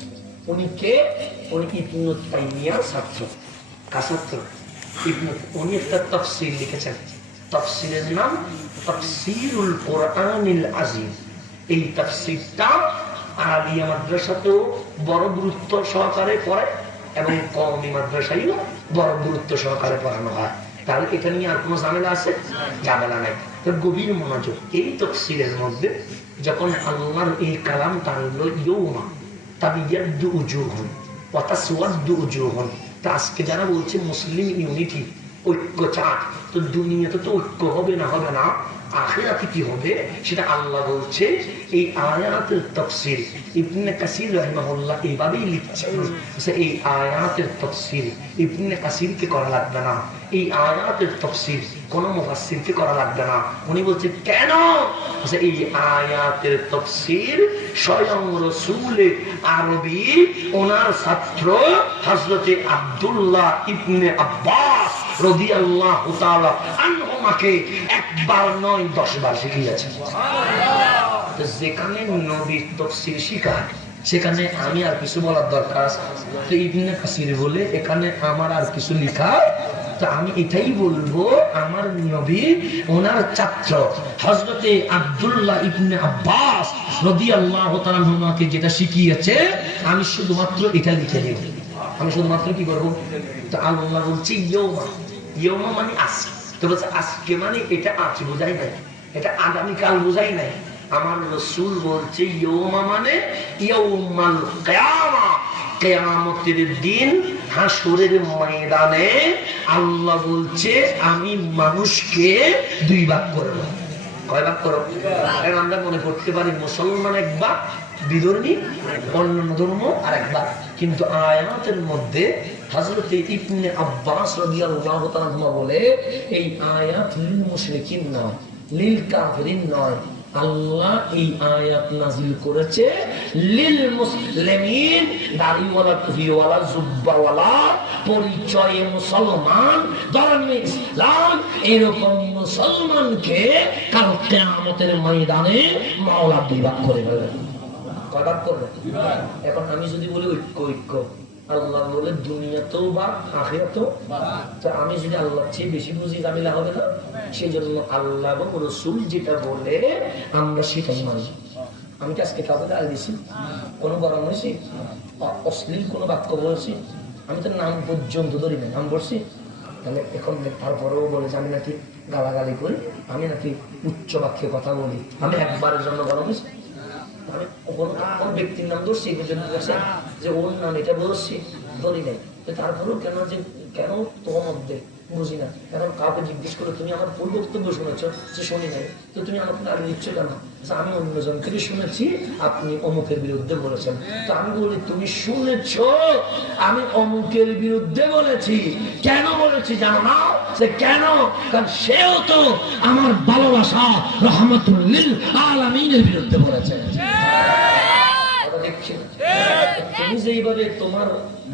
উনি কে? উনি ইবনে তাইমিয়ার ছাত্র। কার ছাত্র? উনি একটা তাফসীর লিখেছেন, তাফসীরের নাম তাফসীরুল কোরআনিল আযীম। এই তাফসীরটা আলিয়া মাদ্রাসাতেও বড় গুরুত্ব সহকারে পড়ে এবং কওমি মাদ্রাসায়ও বড় গুরুত্ব সহকারে পড়ানো হয়। তাহলে এটা নিয়ে আর কোনো ঝামেলা আছে? ঝামেলা নাই। তো গভীর মনোযোগ। এই তাফসীরের মধ্যে যখন আল্লাহর এই কালামটা আনলো, ইয়াউমা তাবিয়াদ্দু উজুহুন ওয়া তাসওয়াদ্দু উজুহুন, তা আজকে যারা বলছে মুসলিম ইউনিটি, ঐক্য চায়, তো দুনিয়াতে তো ঐক্য হবে না, হবে না, আখিরাতে কি হবে সেটা আল্লাহ বলছে। এই আয়াতের তাফসীর ইবনে কাসির রাহিমাহুল্লাহ এইভাবেই লিখছেন, এই আয়াতের তাফসীর ইবনে কাসিরকে করা লাগবে না, এই আয়াতের তাফসীর কোন মুফাসসিরকে করা লাগবে না। উনি বলছে কেন? এই আয়াতের তাফসীর স্বয়ং রাসূল আরবী ওনার ছাত্র হযরতে আব্দুল্লাহ ইবনে আব্বাস রাদিয়াল্লাহু তাআলা আনহুমাকে একবার নয় 10 বার শিখিয়েছেন। যেখানে নবীর তাফসীর শিখায় সেখানে আমি আর কিছু বলার দরকার আছে? তো ইবনে কাসির বলে এখানে আমার আর কিছু লেখা, তো আমি এটাই বলবো, আমার নবী ওনার ছাত্র হযরতে আব্দুল্লাহ ইবনে আব্বাস রাদিয়াল্লাহু তাআলা আনহুমাকে যেটা শিখিয়েছে আমি শুধুমাত্র এটা লিখে দেব। আমি শুধুমাত্র কি করবো? তো আল্লাহ বলছে ইয়ৌমা, ইয়ৌমা মানে আজকে। তো বলছে আজকে মানে এটা আজ বোঝাই নাই, এটা আগামীকাল বোঝাই নাই। আমার রাসূল বলছে ইয়ৌমা মানে ইয়ৌমাল কিয়ামা, কিয়ামতের দিন হাসরের ময়দানে আল্লাহ বলছে আমি মানুষকে দুই ভাগ করব। কয় ভাগ করব? এখন আমরা মনে করতে পারি মুসলমান এক ভাগ, বিধর্মী অন্যান্য ধর্ম আর এক ভাগ, কিন্তু আয়াতের মধ্যে হযরতে ইবনে আব্বাস রাদিয়াল্লাহু তাআলা বলে এই আয়াত লিল মুশরিকিন নয়, লিল কাফিরিন নয়, আল্লাহ এই আয়াত নাযিল করেছে লিল মুসলিমিন, দাড়িওয়ালা টুপিওয়ালা জুব্বাওয়ালা পরিচয়ে মুসলমান, ধর্মে ইসলাম, এরকম মুসলমানকে কাল কিয়ামতের ময়দানে মাওলা বিভাগ করে ফেলবে। কয়বার করবে? এখন আমি যদি বলি ঐক্য ঐক্য, আল্লাহ বলে দুনিয়াতেও বা আখিরাতেও, তো আমি যদি আল্লাহর চেয়ে বেশি বুঝি ঝামেলা হবে না? সেই জন্য আল্লাহ এবং রাসূল যেটা বলে আমরা সেটাই মানি। আমি কি আজকে কাউকে গালি দিছি? কোনো গরম হয়েছি? অশ্লীল কোনো বাক্য বলেছি? আমি তো নাম পর্যন্ত ধরি না, নাম বলছি। তাহলে এখন তারপরেও বলে যে আমি নাকি গালাগালি করি, আমি নাকি উচ্চ বাক্যে কথা বলি, আমি একবারের জন্য গরম হয়েছি? আমি কোন ব্যক্তির নাম ধরছি যে ওর নাম এটা বলছি, ধরি নাই। তারপরেও কেন যে কেন তোমার মধ্যে বুঝি না। এখন কাউকে জিজ্ঞেস করে তুমি আমার পূর্ব বক্তব্য শুনেছ, যে শুনি নাই, তো তুমি আমাকে আগে দিচ্ছ কেন? আমি অন্যজন থেকে শুনেছি আপনি অমুকের বিরুদ্ধে বলেছেন। তো আমি বলি তুমি শুনেছ আমি অমুকের বিরুদ্ধে বলেছি, কেন বলেছি জানো না? যে কেন? কারণ সেও তো আমার ভালোবাসা রহমতুল লিল আলামিনের বিরুদ্ধে বলেছে। তুমি যেইভাবে তোমার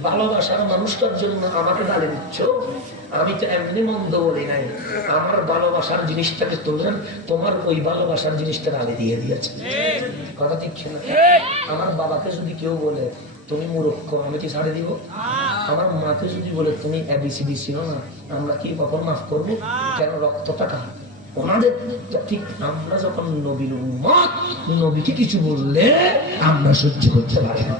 ভালোবাসার মানুষটার জন্য আমাকে গালি দিচ্ছ, আমি তো এমনি মন্দ বলি নাই, আমার ভালোবাসার জিনিসটাকে তোমার ওই ভালোবাসার জিনিসটা গালি দিয়ে দিয়েছে। কথা ঠিক না? আমার বাবাকে যদি কেউ বলে তুমি মূর্খ, আমি কি ছাড়ে দিব? আমার মাকে যদি বলে তুমি এবিসিডি ছিল না, আমরা কি কখন মাফ করবো? কেন? রক্তটা কার? ওনাদের। ঠিক আমরা যখন নবীর উম্মত, নবীকে কিছু বললে আমরা সহ্য করতে পারি না,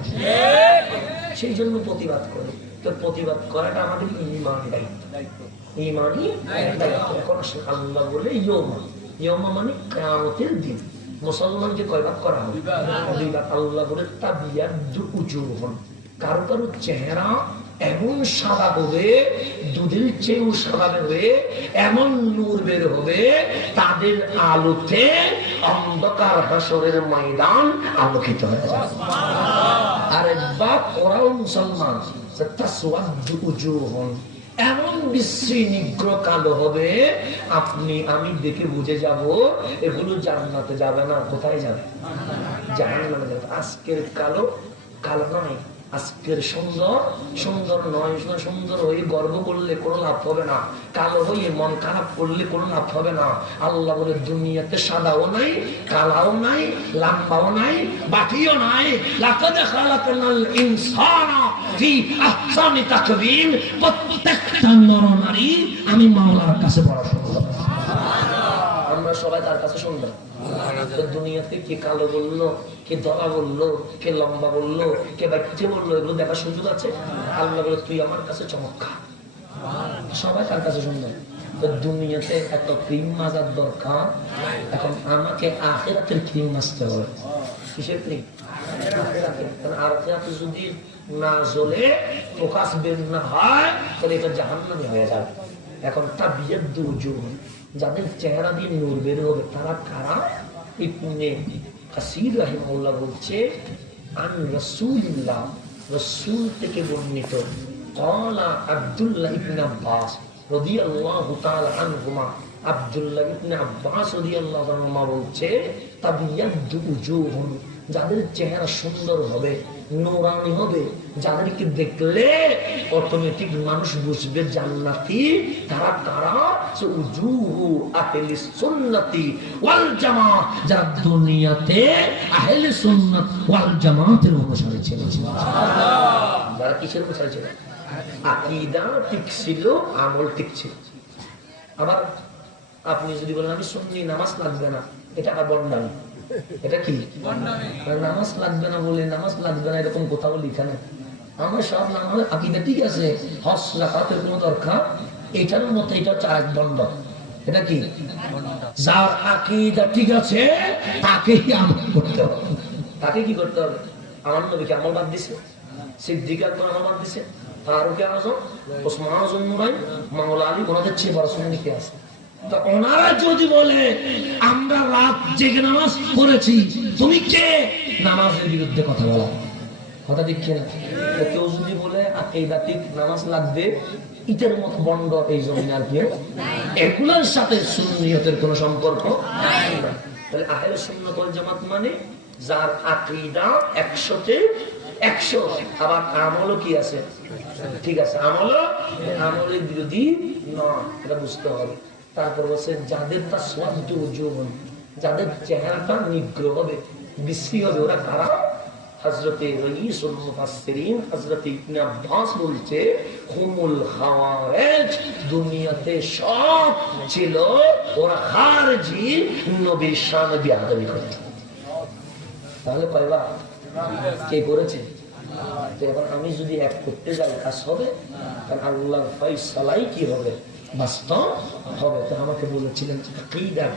সেই জন্য প্রতিবাদ করি। তো প্রতিবাদ করাটা আমাদের ঈমানি দায়িত্ব, ঈমানি দায়িত্ব। এখন আল্লাহ বলে ইয়ৌমা, ইয়ৌমা মানে কিয়ামতের দিন মুসলমানকে কয় ভাগ করা হবে? দুই ভাগ। আল্লাহ বলে তাবিয়াদ্দু উজুহুন, কারো কারো চেহারা এমন সাদা হবে, দুধের চেয়েও সাদা হবে, এমন নূর বের হবে, তাদের আলোতে অন্ধকার হাসরের ময়দান আলোকিত হয়ে যাবে। আর একবার ওরাও মুসলমান, তাসওয়াদ্দু উজুহুন, এমন বিশ্রী নিগ্র কালো হবে, আপনি আমি দেখে বুঝে যাব এগুলো জান্নাতে যাবে না। কোথায় যাবে? জাহান্নামে যাবে। আজকের কালো কালো নয়, আজকের সুন্দর সুন্দর নয়। সুন্দর হয়ে গর্ব করলে কোনো লাভ হবে না, কালো হয়ে মন খারাপ করলে কোনো লাভ হবে না। আল্লাহ বলে দুনিয়াতে সাদাও নাই, কালাও নাই, লম্বাও নাই, বাকিও নাই। লাকাদ খালাকনাল ইনসানা ফি আহসানি তাকওয়িম, প্রত্যেকটা নর নারী আমি মাওলার কাছে বড় সুন্দর। আমরা সবাই তার কাছে সুন্দর। দুনিয়াতে কে কালো বললো, কে ধলা বললো, কে লম্বা বললো, কে বাচ্চা বললো, এগুলো দেখার সুযোগ আছে? আল্লাহ বলে তুই আমার কাছে চমৎকার। সবাই তার কাছে সুন্দর। দুনিয়াতে একটা ক্রিম মাজার দরকার, এখন আমাকে আখিরাতের ক্রিম মাজতে হবে। কিসের ক্রিম? আখিরাতে যদি না জ্বলে, প্রকাশ বের না হয়, তাহলে এটা জাহান্নামে হয়ে যাবে। এখন তা বিয়ের দুর্যোগ, যাদের চেহারা দিয়ে নূর বের হবে তারা কারা? ইবনে কাসির রাহিমাহুল্লাহ বলছে আন রাসূলিল্লাহ, রাসূল থেকে বর্ণিত, ক্বালা আব্দুল্লাহ ইবনে আব্বাস রাদিয়াল্লাহু তাআলা আনহুমা, আব্দুল্লাহ ইবনে আব্বাস রাদিয়াল্লাহু আনহুমা বলছে তাবিয়াদ্দু উজুহুন, যাদের চেহারা সুন্দর হবে, নূরানি হবে, যাদেরকে দেখলে অটোমেটিক মানুষ বুঝবে জান্নাতি, তারা কারা? উজুহু আহলিস সুন্নতি ওয়াল জামাআহ, যারা দুনিয়াতে আহলে সুন্নাত ওয়াল জামাতের অনুসারী ছিল। সুবহানাল্লাহ। যারা কিসের অনুসারী ছিল? আকীদা ঠিক ছিল, আমল ঠিক ছিল। আবার আপনি যদি বলেন আমি সুন্নি, নামাজ লাগবে না, এটা আবার বন্ডামি। এটা কি? নামাজ লাগবে না বলে নামাজ লাগবে না এরকম কোথাও লেখা নেই। আমার সব নামাজ আকীদা ঠিক আছে, হজ যাকাতের কোনো দরকার, এটার মতো এটা হচ্ছে আরেক দণ্ড। এটা কি? যার আকীদা ঠিক আছে তাকেই আমল করতে হবে। তাকে কি করতে হবে? আমার নবীকে আমল বাদ দিছে, সিদ্দিক আকবর আমল বাদ দিছে, ফারুক আযম, ওসমান আযম নুরাইন, মাওলা আলী, ওনাদের চেয়ে বড় সুন্নি কে আছে? তো ওনারা যদি বলে আমরা রাত জেগে নামাজ পড়েছি, তুমি কে নামাজের বিরুদ্ধে কথা বলা? কথা দেখছে না? কেউ যদি বলে আকীদাতিক নামাজ লাগবে, ইটের মতো বন্ড এই জমিন আর কেউ, এগুলোর সাথে সুন্নিয়তের কোনো সম্পর্ক নাই। তাহলে আহলে সুন্নাত ওয়াল জামাত মানে যার আকীদা 100-তে 100, আবার আমলও কি আছে? ঠিক আছে, আমলের বিরোধী নয়, এটা বুঝতে হবে। তারপর বলছে যাদের তার স্বাদ উজ্জ্বল, যাদের চেহারাটা নিগ্রহ হবে, বিশ্রী হবে, ওরা কারা? হযরতে রাইসুল মুফাসসিরিন হযরত ইবনে আব্বাস বলছে হুমুল খাওয়ারিজ, দুনিয়াতে সব ছিল, ওরা খারজি, নবীর শানে বিয়াদবি করত। তাহলে কয়বার কে করেছে? তো এবার আমি যদি এক করতে যাই কাজ হবে, কারণ আল্লাহর ফয়সালাই কি হবে? বাস্তব হবে। তো আমাকে বলেছিলেন আকীদার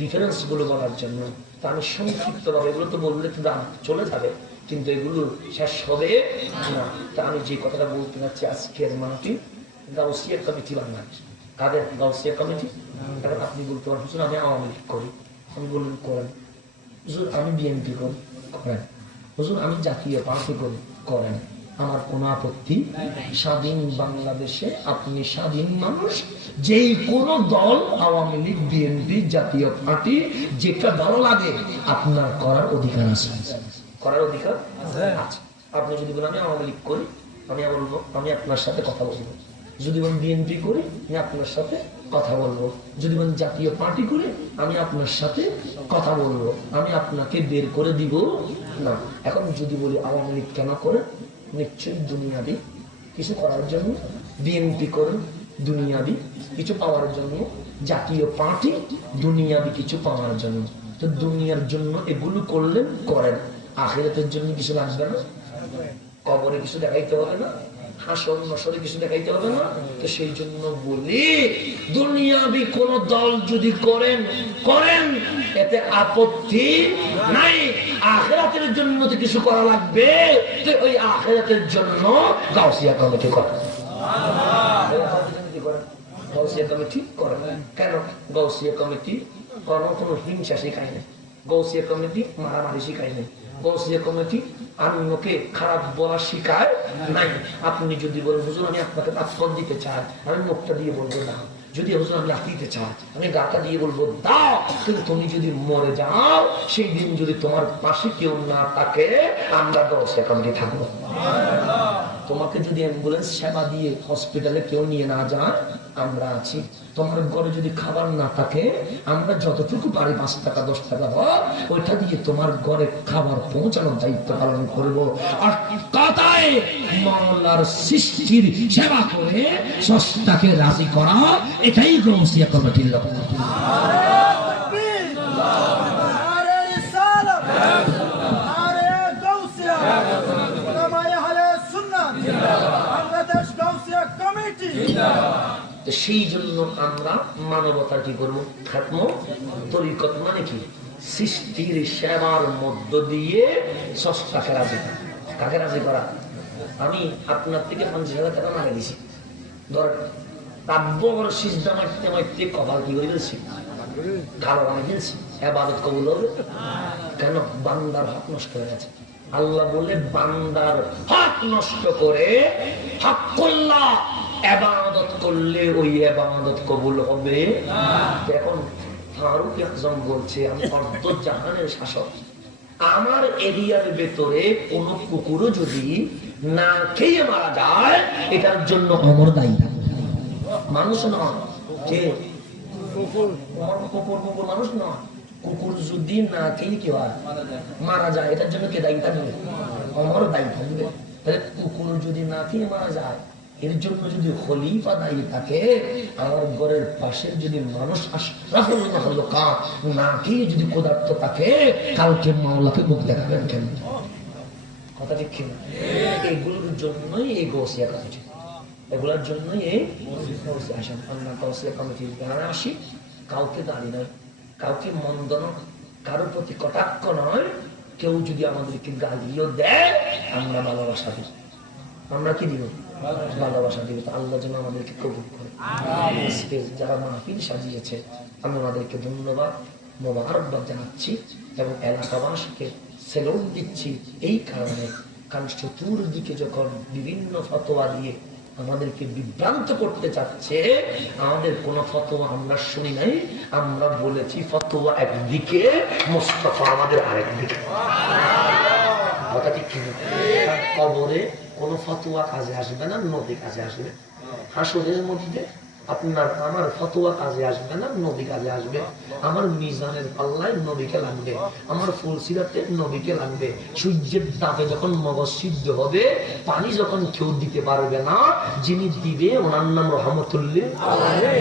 ডিফারেন্স গুলো বলার জন্য, তা আমি সংক্ষিপ্ত ভাবে, এগুলো তো বললে তো দাম চলে যাবে, কিন্তু এগুলো শেষ হবে না। তা আমি যে কথাটা বলতে চাচ্ছি, আজকের মাহফিল গাউসিয়া কমিটি বাংলাদেশ। কাদের গাউসিয়া কমিটি? কারণ আপনি বলতে পারেন হুজুর আমি আওয়ামী লীগ করি, আমি বললাম করেন। হুজুর আমি বিএনপি করি, করেন। হুজুর আমি জাতীয় পার্টি করি, করেন, আমার কোন আপত্তি। স্বাধীন বাংলাদেশে আপনি স্বাধীন মানুষ, যেই কোন দল, আওয়ামী লীগ, বিএনপি, জাতীয় পার্টি, যেটা ভালো লাগে আপনার করার অধিকার আছে, করার অধিকার আছে। আপনি যদি বলেন আমি আওয়ামী লীগ করি, আমি বলবো আমি আপনার সাথে কথা বলবো। যদি বলেন বিএনপি করি, আমি আপনার সাথে কথা বলবো। যদি বলেন জাতীয় পার্টি করি, আমি আপনার সাথে কথা বলবো, আমি আপনাকে বের করে দিব না। এখন যদি বলি আওয়ামী লীগ কেন করে? নিশ্চয়ই দুনিয়াবি কিছু করার জন্য, বিএনপি করেন দুনিয়াবি কিছু পাওয়ার জন্য, জাতীয় পার্টি দুনিয়াবি কিছু পাওয়ার জন্য। তো দুনিয়ার জন্য এগুলো করলেন, করেন, আখিরাতের জন্য কিছু লাগবে না, কবরে কিছু দেখাইতে হবে না, হাসর নসরে কিছু দেখাইতে হবে না। তো সেই জন্য বলি দুনিয়াবি কোন দল যদি করেন, করেন, এতে আপত্তি নাই। আখিরাতের জন্য তো কিছু করা লাগবে, তো ওই আখিরাতের জন্য গাউসিয়া কমিটি করেন। গাউসিয়া কমিটি করেন কেন? গাউসিয়া কমিটি কোনো হিংসা শেখায় না, গাউসিয়া কমিটি মারামারি শিখায় না, গাউসিয়া কমিটি অন্যকে খারাপ বলা শিখায় নাই। আপনি যদি বলেন হুজুর আমি আপনাকে পাথর দিতে চাই, আমি মুখটা দিয়ে বলবো না। যদি হুজুর আমি লাফ দিতে চাই, আমি গাটা দিয়ে বলবো দাও। কিন্তু তুমি যদি মরে যাও, সেই দিন যদি তোমার পাশে কেউ না থাকে, আমরা গাউসিয়া কমিটি থাকবো। তোমাকে যদি অ্যাম্বুলেন্স সেবা দিয়ে হসপিটালে কেউ নিয়ে না যায়, আমরা আছি। তোমার ঘরে যদি খাবার না থাকে, আমরা যতটুকু পারি 5 টাকা 10 টাকা হোক, ওইটা দিয়ে তোমার ঘরে খাবার পৌঁছানোর দায়িত্ব পালন করবো। আর কথায় মাওলার সৃষ্টির সেবা করে স্রষ্টাকে রাজি করা, এটাই গাউসিয়া কমিটির লক্ষ্য। সেই জন্য আমরা মানবতার কি করবো? খাতম তরিকত মানে কি? সৃষ্টির সেবার মধ্য দিয়ে স্রষ্টাকে রাজি করা। কাকে রাজি করা? আমি আপনার থেকে 50,000 টাকা মারা দিছি, ধর তাব্বর সিজদা মারতে মারতে কপাল কি করে দিয়েছি, কালো বানিয়ে দিয়েছি, ইবাদত কবুল হবে কেন? বান্দার হক নষ্ট হয়ে গেছে। আল্লাহ বলে বান্দার হক নষ্ট করে হকুল্লাহ ইবাদত করলে ওই ইবাদত কবুল হবে। এখন ফারুক আযম বলছে আমি অর্ধ জাহানের শাসক, আমার এরিয়ার ভেতরে কোন কুকুরও যদি না খেয়ে মারা যায়, এটার জন্য আমার দায়ী। মানুষ নয়, কে? কুকুর। কুকুর মানুষ নয়। কুকুর যদি না খেয়ে কি হয়, মারা যায়, এটার জন্য কে দায়ী থাকবে? আমার দায়ী থাকবে। তাহলে কুকুর যদি না খেয়ে মারা যায়, এর জন্য যদি খলিফা দায়ী থাকে, আমার ঘরের পাশের যদি মানুষ না খেয়ে যদি ক্ষুধার্ত থাকে, কালকে মাওলাকে মুখ দেখাবেন কেন? কথা ঠিক কিনা? এগুলোর জন্যই এই গৌসিয়া কমিটি, এগুলোর জন্যই এই আসেন আমরা গৌসিয়া কমিটির ব্যানারে আসি। কাউকে দাঁড়ি নয়, কাউকে মন্দ নয়, কারোর প্রতি কটাক্ষ নয়। কেউ যদি আমাদেরকে গালিও দেয় আমরা ভালোবাসা দিব। আমরা কি দিব? ভালোবাসা দিব। তো আল্লাহ যেন আমাদেরকে কবুল করে। যারা মাহফিল সাজিয়েছে আমি ওনাদেরকে ধন্যবাদ মোবারকবাদ জানাচ্ছি এবং এলাকাবাসীকে সেলুট দিচ্ছি। এই কারণে কারণ চতুর্দিকে যখন বিভিন্ন ফতোয়া দিয়ে আমাদেরকে বিভ্রান্ত করতে চাচ্ছে, আমাদের কোন ফতোয়া আমরা শুনি নাই। আমরা বলেছি ফতোয়া একদিকে, মুস্তাফা আমাদের আরেকদিকে। কথা ঠিক কিনা? কবরে কোন ফতোয়া কাজে আসবে না, নবী কাজে আসবে। হাসরের মধ্যে আপনার আমার ফতোয়া কাজে আসবে না, নবী কাজে আসবে। আমার মিজানের পাল্লায় নবীকে লাগবে, আমার ফুলসিরাতে নবীকে লাগবে। সূর্যের তাপে যখন মগজ সিদ্ধ হবে, পানি যখন কেউ দিতে পারবে না, যিনি দিবে ওনার নাম রহমতুল্লাহ।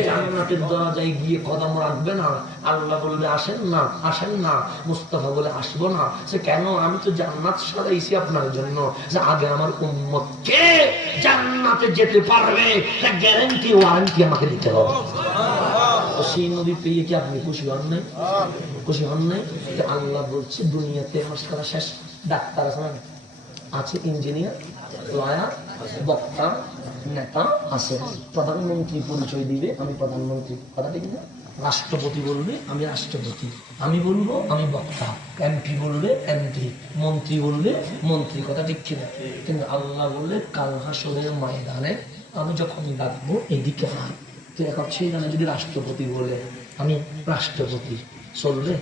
জান্নাতের দরজায় গিয়ে কদম রাখবে না, আল্লাহ বলবে আসেন না, আসেন না। মুস্তাফা বলে আসবো না। সে কেন? আমি তো জান্নাত সাজাইছি আপনার জন্য, যে আগে আমার উম্মতকে জান্নাতে যেতে পারবে তা গ্যারান্টি ওয়ারেন্টি আমাকে দিতে হবে। সেই নবী পেয়ে কি আপনি খুশি হন নাই? খুশি হন নাই? আল্লাহ বলছে দুনিয়াতে আমার সারা শেষ ডাক্তার আছে, ইঞ্জিনিয়ার, লয়ার, বক্তা, নেতা আছে। প্রধানমন্ত্রী পরিচয় দিবে আমি প্রধানমন্ত্রী, কথা ঠিক না? রাষ্ট্রপতি বলবে আমি রাষ্ট্রপতি, আমি বলবো আমি বক্তা, এমপি বলবে এমপি, মন্ত্রী বলবে মন্ত্রী, কথা ঠিক কিনা? কিন্তু আল্লাহ বললে কাল হাসরের ময়দানে আমি যখন ডাকবো এদিকে আয়। তো এখন সেইখানে যদি রাষ্ট্রপতি বলে আমি রাষ্ট্রপতি, চলবে?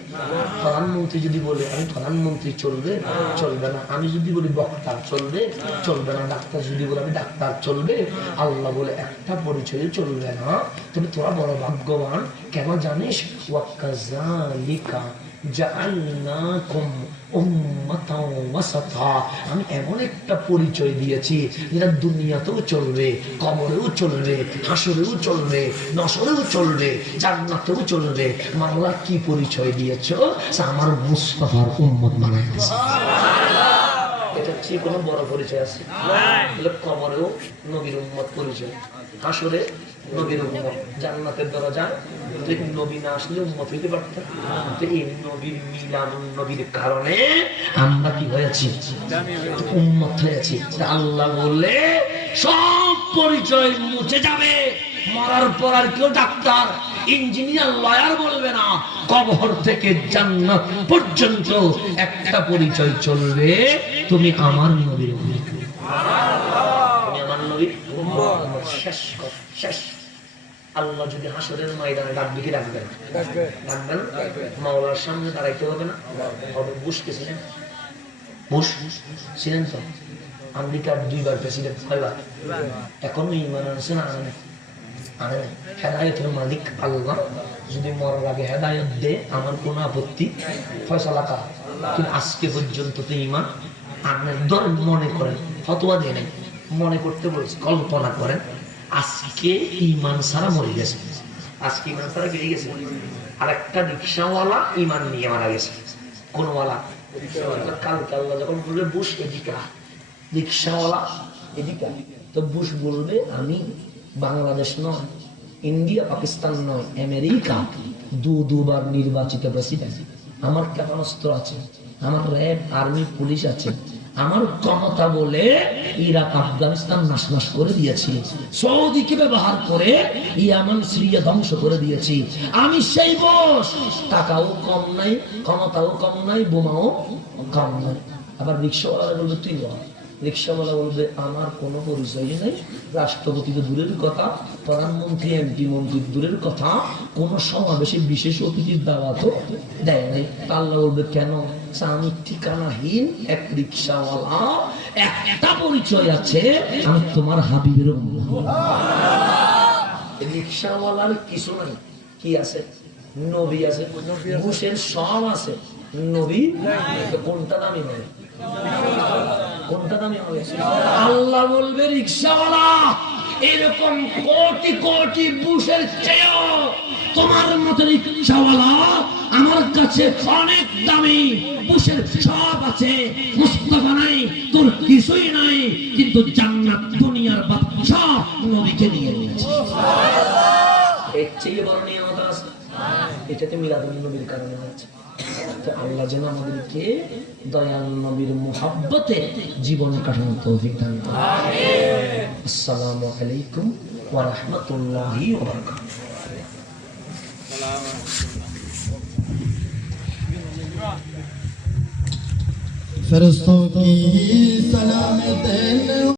প্রধানমন্ত্রী যদি বলে আমি প্রধানমন্ত্রী, চলবে? চলবে না। আমি যদি বলি বক্তা, চলবে? চলবে না। ডাক্তার যদি বলে আমি ডাক্তার, চলবে? আল্লাহ বলে একটা পরিচয়ে চলবে না। তবে তোরা বড় ভাগ্যবান, কেন জানিস? ওয়াকাযালিকা জাআলনাকুম উম্মাতাও ওয়াসাতা। আমি এমন একটা পরিচয় দিয়েছি যেটা দুনিয়াতেও চলবে, কবরেও চলবে, হাসরেও চলবে, নসরেও চলবে, জান্নাতেও চলবে। মাওলা কি পরিচয় দিয়েছো? আমার মুস্তাফার উম্মত বানাইছে। এটা হচ্ছে কোনো বড় পরিচয় আছে? কবরেও নবীর উম্মত পরিচয়, হাসরে নবীর উম্মত, জান্নাতের দরজা নবী না আসলে উম্মত হইতে পারত। এই নবীর মিলাদুন নবীর কারণে আমরা কি হয়েছি? উম্মত হয়েছি। আল্লাহ বললে সব পরিচয় মুছে যাবে। মরার পর আর কেউ ডাক্তার, ইঞ্জিনিয়ার, লয়ার বলবে না। কবর থেকে জান্নাত পর্যন্ত একটা পরিচয় চলবে, তুমি আমার নবীর উম্মত। তুমি আমার নবীর উম্মত। শেষ কথা, শেষ। আল্লাহ যদি হাসরের ময়দানে ডাকবে কি ডাকবেন? ডাকবেন। মাওলার সামনে দাঁড়াইতে হবে না? হবে। বুশকে ছিলেন? বুশ ছিলেন তো আমেরিকার 2 বার প্রেসিডেন্ট, কয়বার? এখনো ঈমান আনছে না? আনে নাই। হেদায়েতের মালিক আল্লাহ। যদি মরার আগে হেদায়েত দে আমার কোনো আপত্তি, ফয়সালা কার। কিন্তু আজকে পর্যন্ত তো ঈমান আনেন। ধরেন মনে করেন, ফতোয়া দিয়ে নেই, মনে করতে বলছে, কল্পনা করেন আজকে ঈমান ছাড়া মরে গেছে, আজকে ঈমান ছাড়া বেরিয়ে গেছে। আর একটা রিক্সাওয়ালা ঈমান নিয়ে মারা গেছে। কোন ওয়ালা? কালকে আল্লাহ যখন বলবে বুশ এদিকে, রিক্সাওয়ালা এদিকে, তো বুশ বলবে আমি বাংলাদেশ নয়, ইন্ডিয়া, পাকিস্তান নয়, আমেরিকা, দুবার নির্বাচিত প্রেসিডেন্ট। আমার ক্ষেপণাস্ত্র আছে, আমার র্যাব, আর্মি, পুলিশ আছে। আমার ক্ষমতা বলে ইরাক, আফগানিস্তান নাশনাশ করে দিয়েছি, সৌদিকে ব্যবহার করে ইয়ামান, সিরিয়া ধ্বংস করে দিয়েছি। আমি সেই বস, টাকাও কম নাই, ক্ষমতাও কম নাই, বোমাও কম নাই। আবার রিক্সাওয়ালা বলবে তুই বল। রিক্সাওয়ালা বলবে আমার কোনো পরিচয় নেই, রাষ্ট্রপতি তো দূরের কথা, প্রধানমন্ত্রী, এমপি, মন্ত্রী দূরের কথা, কোন সমাবেশে বিশেষ অতিথির দাওয়াতও দেয় নাই। আল্লাহ বলবে কেন? আমি ঠিকানাহীন এক রিক্সাওয়ালা, একটা পরিচয় আছে, আমি তোমার হাবিবের উম্মত। রিক্সাওয়ালার কিছু নাই, কি আছে? নবী আছে, ঘুষের সব আছে, নবী কোনটা দামি হবে? কোনটা দামি হবে? আল্লাহ বলবে রিক্সাওয়ালা এরকম কোটি কোটি বুশের চেয়েও তোমার মতো রিক্সাওয়ালা আমার কাছে অনেক দামি বুশের সব আছে, মুস্তাফা নাই, তোর কিছুই নাই, কিন্তু জান্নাত দুনিয়ার বাদশা নবীকে নিয়ে নিয়েছে। এর চেয়ে বড় নিয়ামত আছে? এটাতে মিলাদুন নবীর কারণে হচ্ছে। তো আল্লাহ যেন আমাদেরকে দয়াল নবীর মুহাব্বতে জীবন কাটানোর তৌফিক দান করেন। আমিন। আসসালামু আলাইকুম ওয়া রাহমাতুল্লাহি ওয়া বারাকাতুহু। फरिश्तों की सलामत